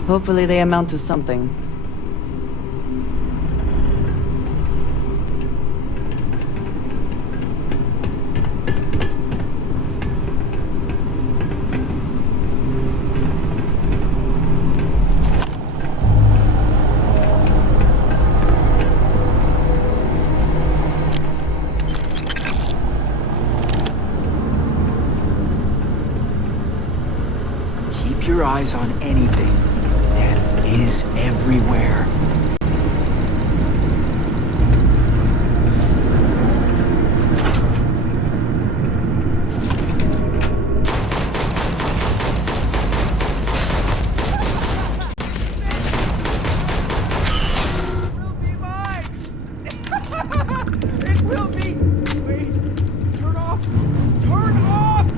Hopefully they amount to something. Keep your eyes on anything. Death is everywhere. It will be! Wait! Turn off! Turn off!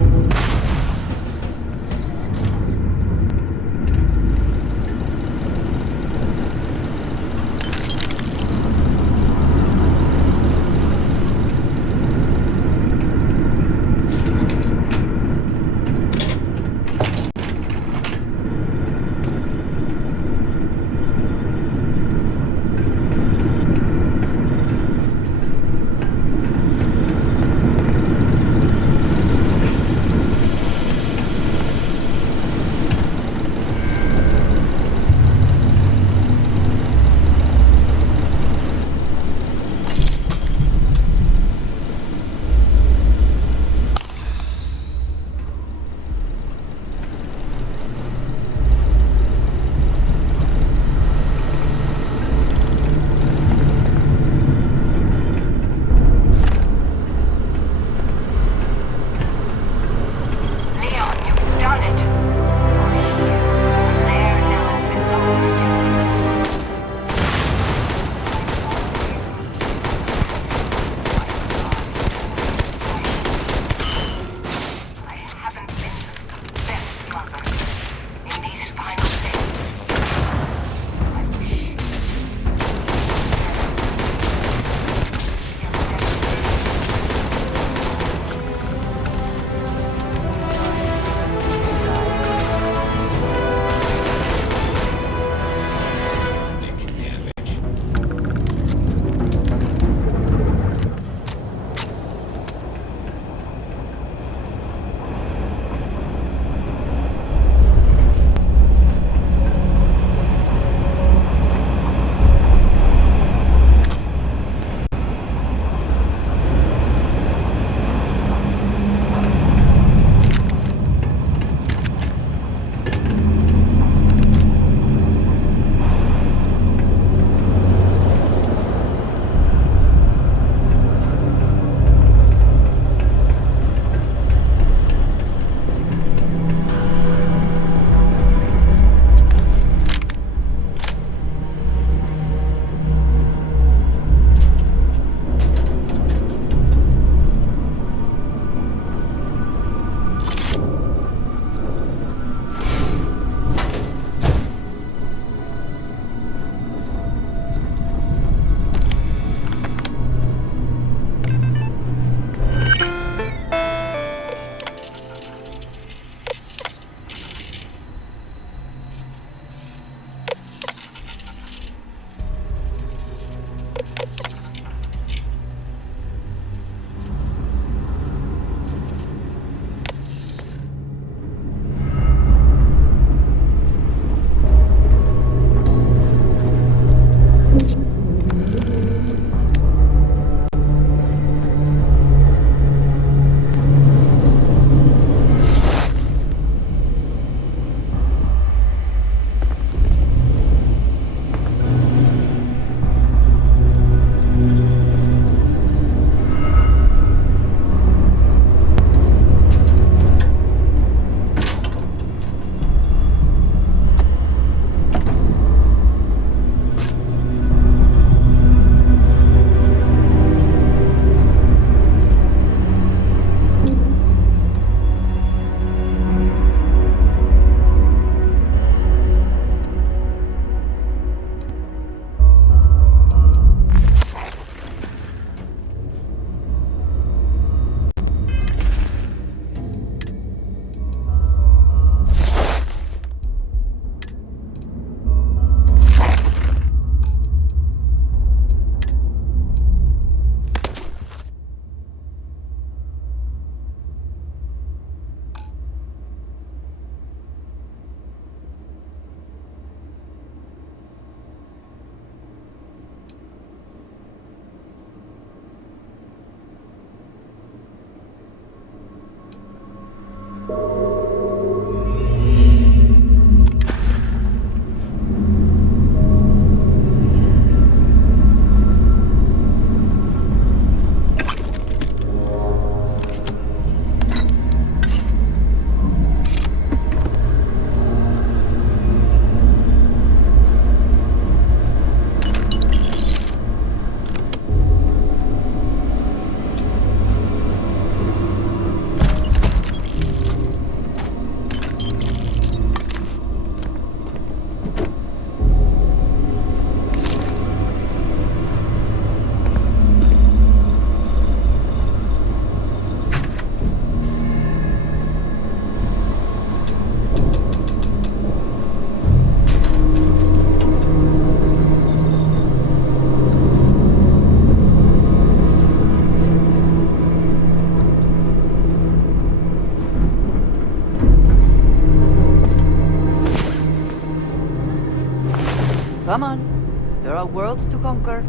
Come on. There are worlds to conquer.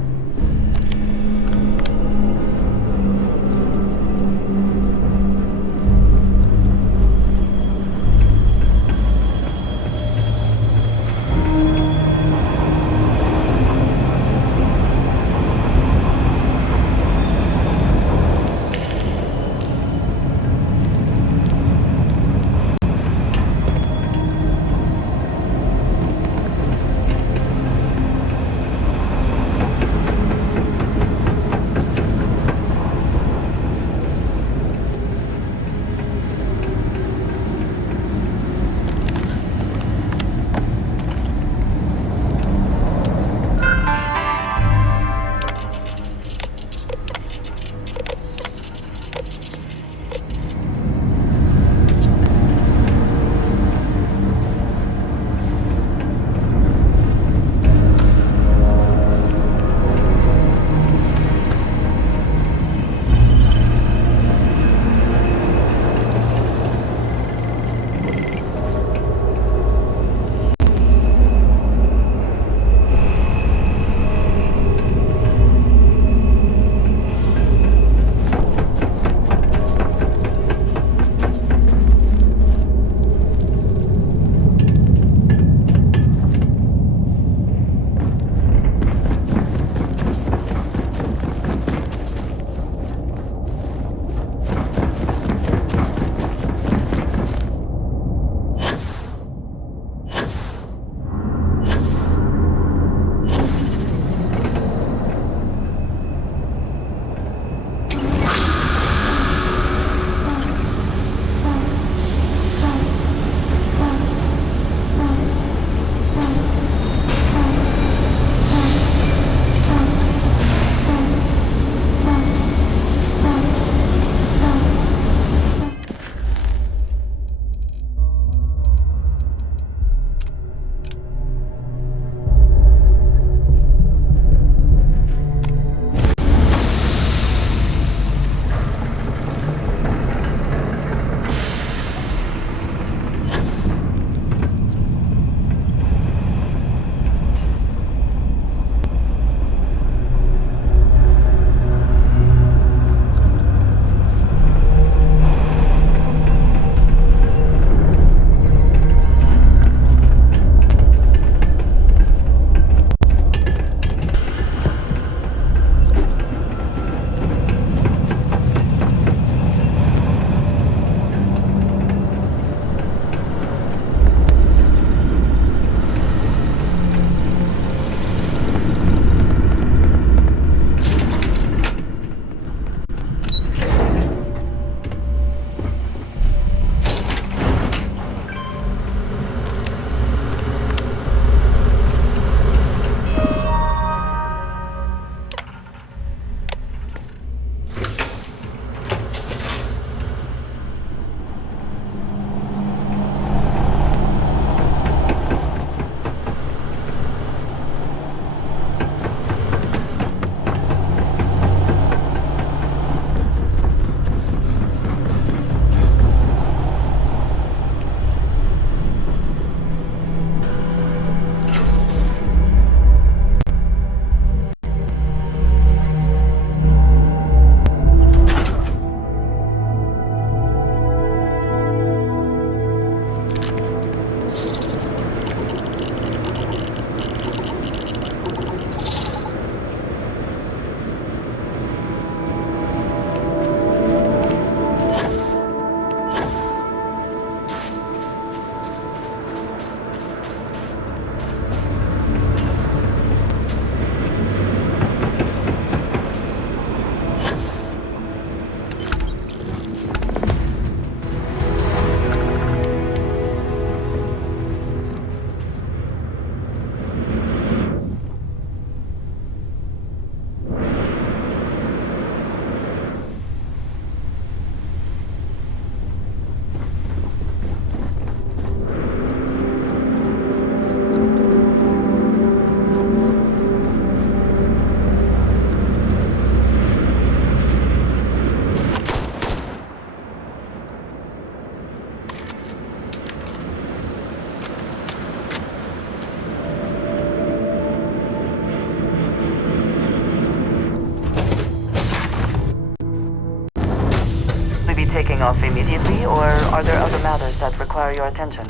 taking off immediately, or are there other matters that require your attention?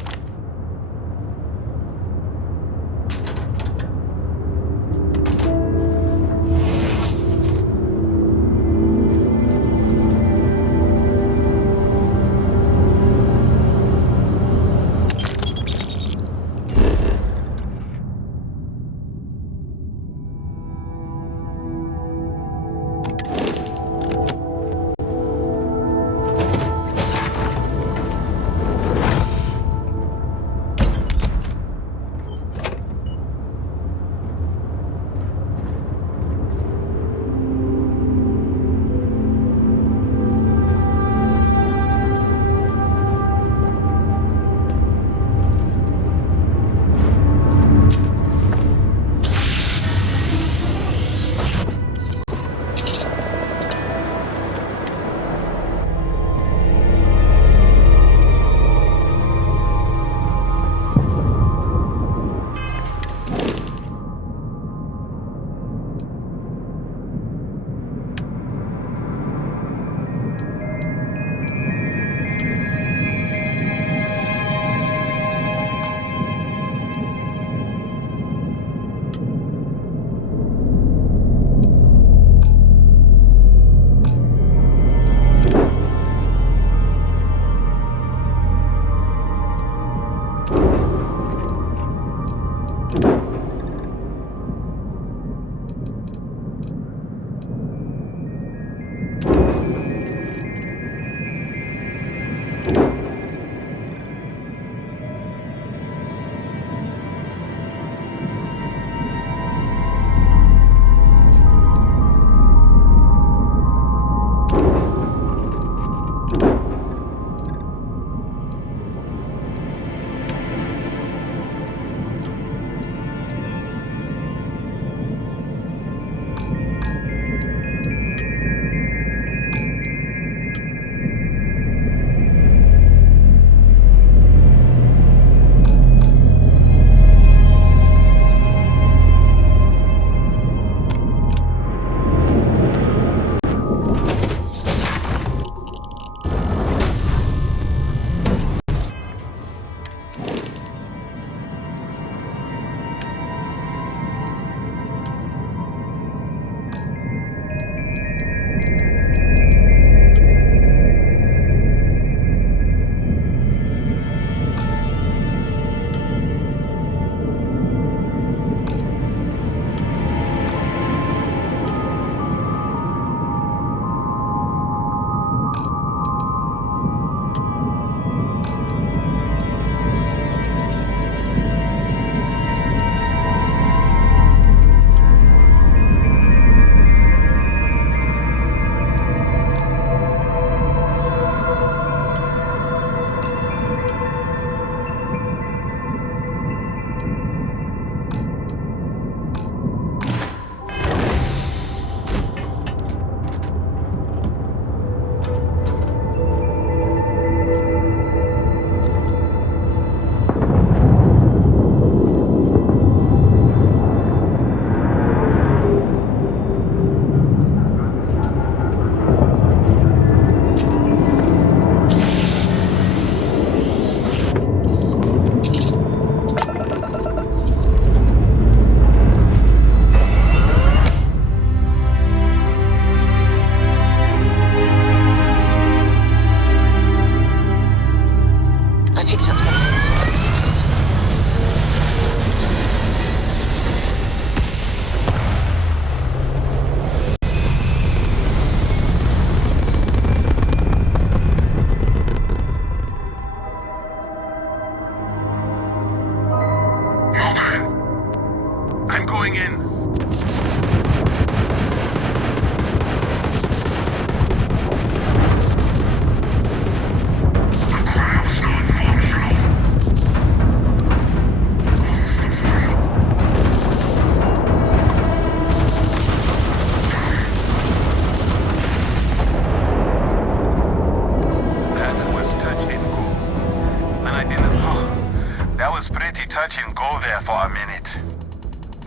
touch and go there for a minute.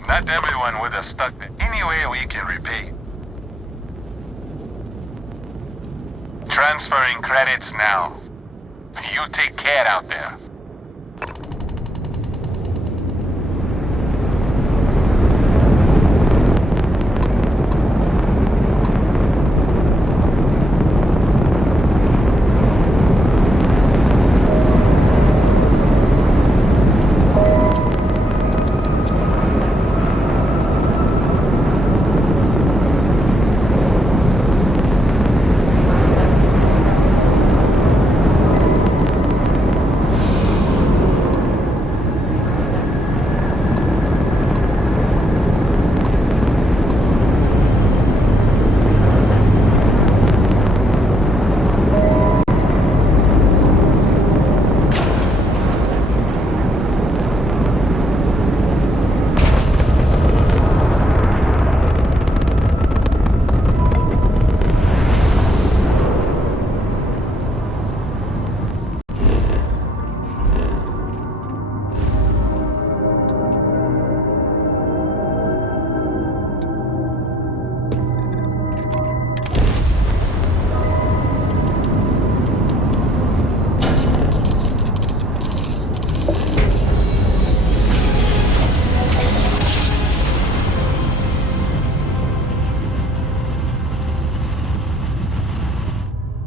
Not everyone would have stuck there. Any way we can repay. Transferring credits now. You take care out there.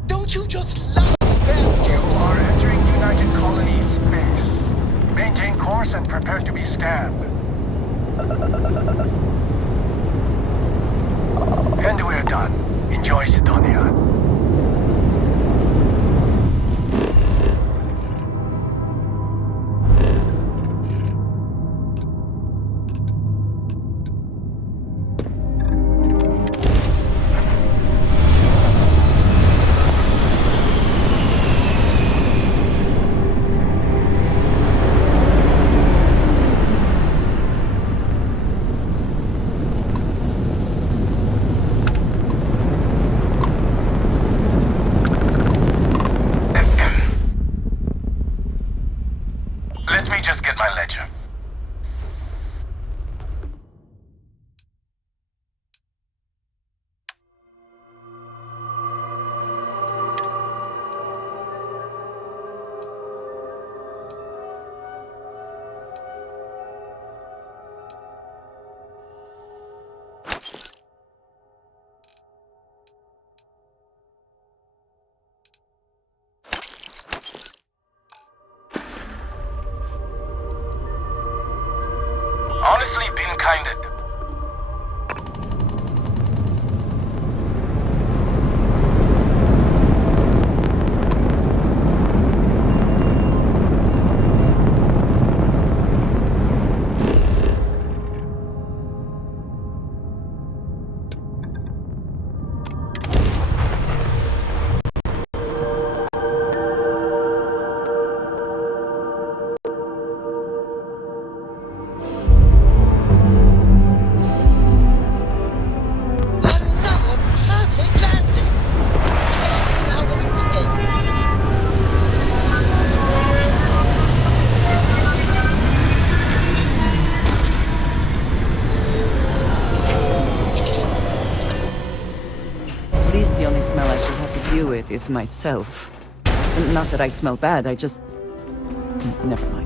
Don't you just love that? You are entering United Colony space. Maintain course and prepare to be scanned. And we're done. Enjoy Sidonia. Let me just get my ledger. Honestly, been kinda... At least the only smell I shall have to deal with is myself. Not that I smell bad, I just... Never mind.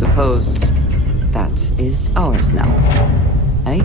suppose that is ours now. Eh?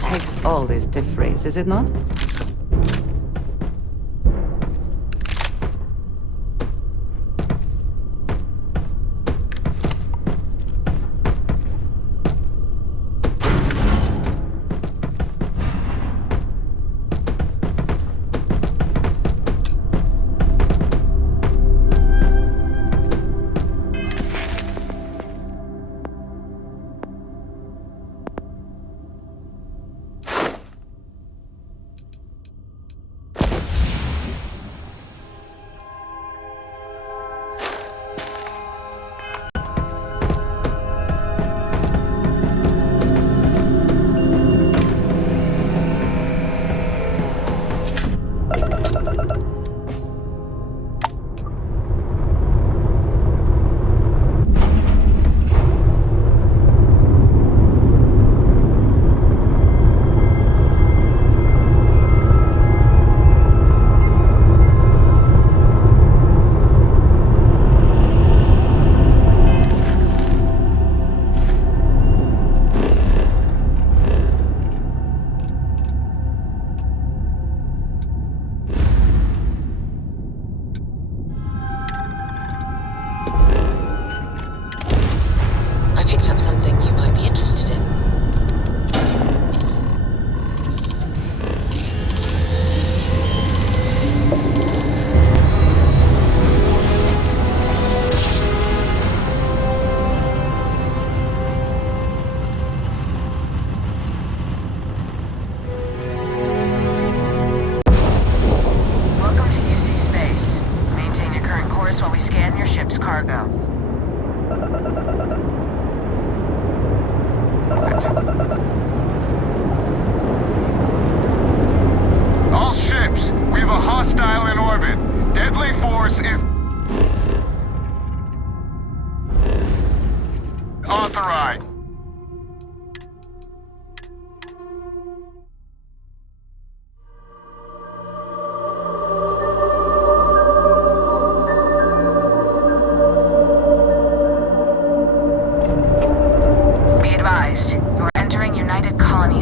Takes all is the phrase, is it not?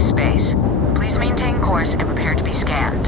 Space. Please maintain course and prepare to be scanned.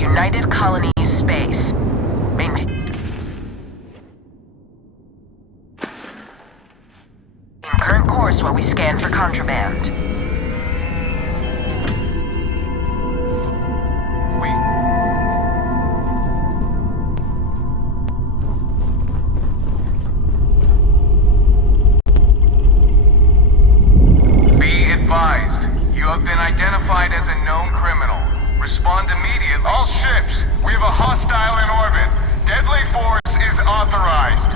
United Colonies space. Maintain. In current course while we scan for contraband. Be advised, you have been identified as a known criminal. Respond immediately. All ships, we have a hostile in orbit. Deadly force is authorized.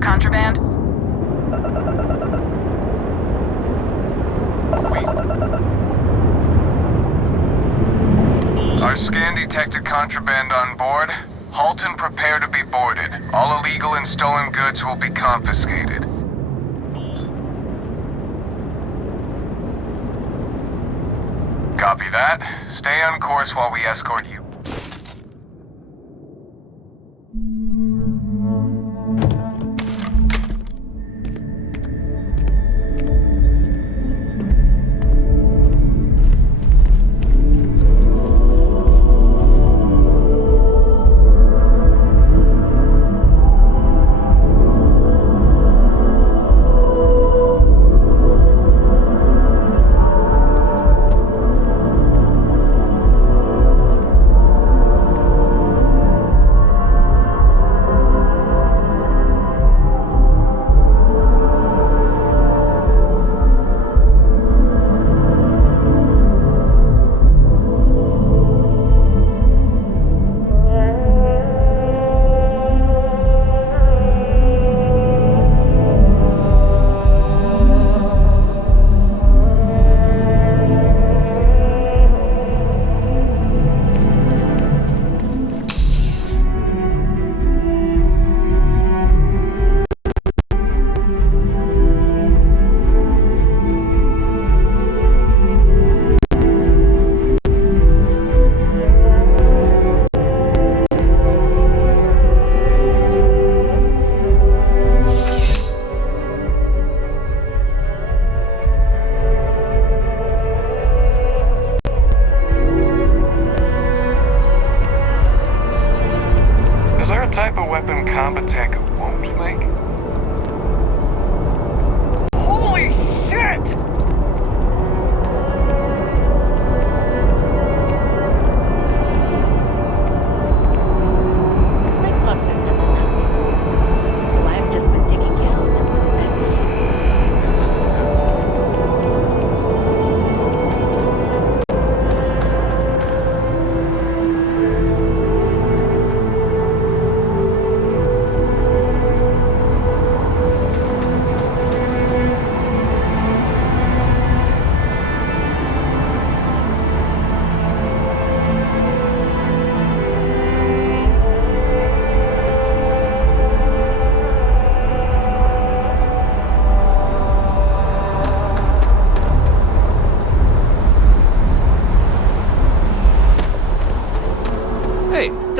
Contraband? Our scan detected contraband on board. Halt and prepare to be boarded. All illegal and stolen goods will be confiscated. Copy that. Stay on course while we escort you. Type of weapon combat tech won't make? Holy shit! My partners had a nasty cold, so I've just been taking care of them for the time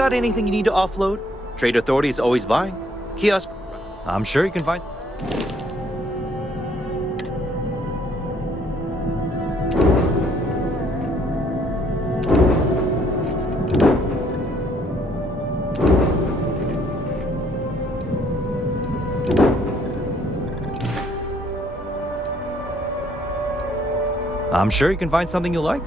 Got anything you need to offload? Trade Authority is always buying. Kiosk, I'm sure you can find. I'm sure you can find something you like.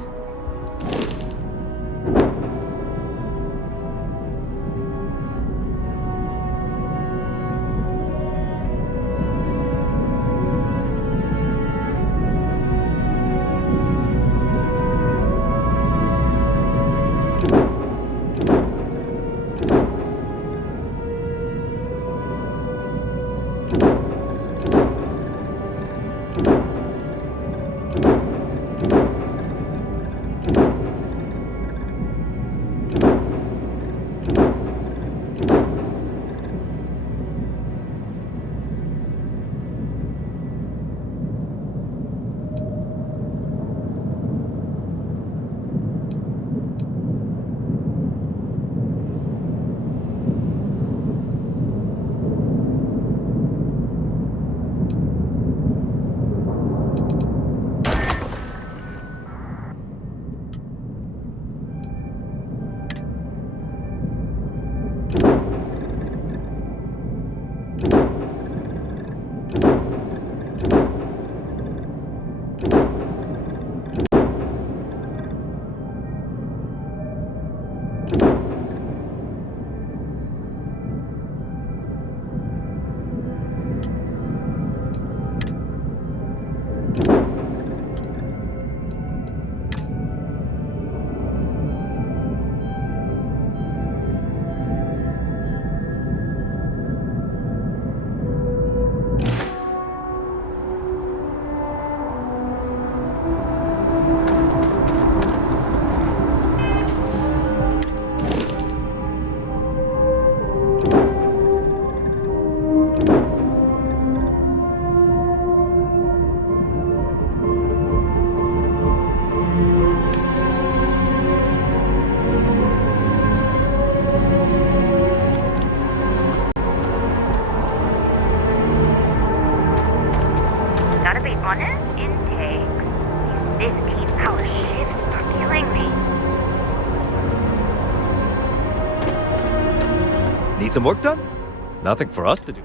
Gotta be honest, intake. This keep our shifts are killing me. Need some work done? Nothing for us to do.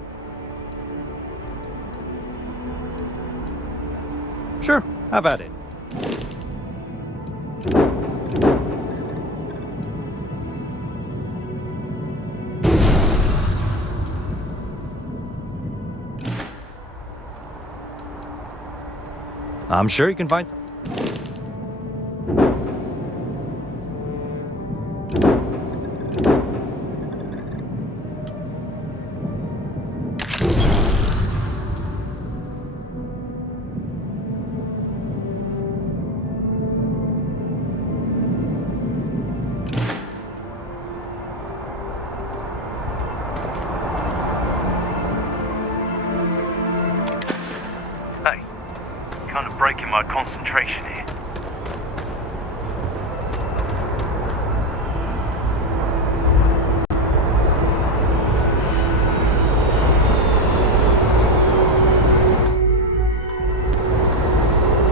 Sure, have at it. I'm sure you can find some. Hey, kind of breaking my concentration here.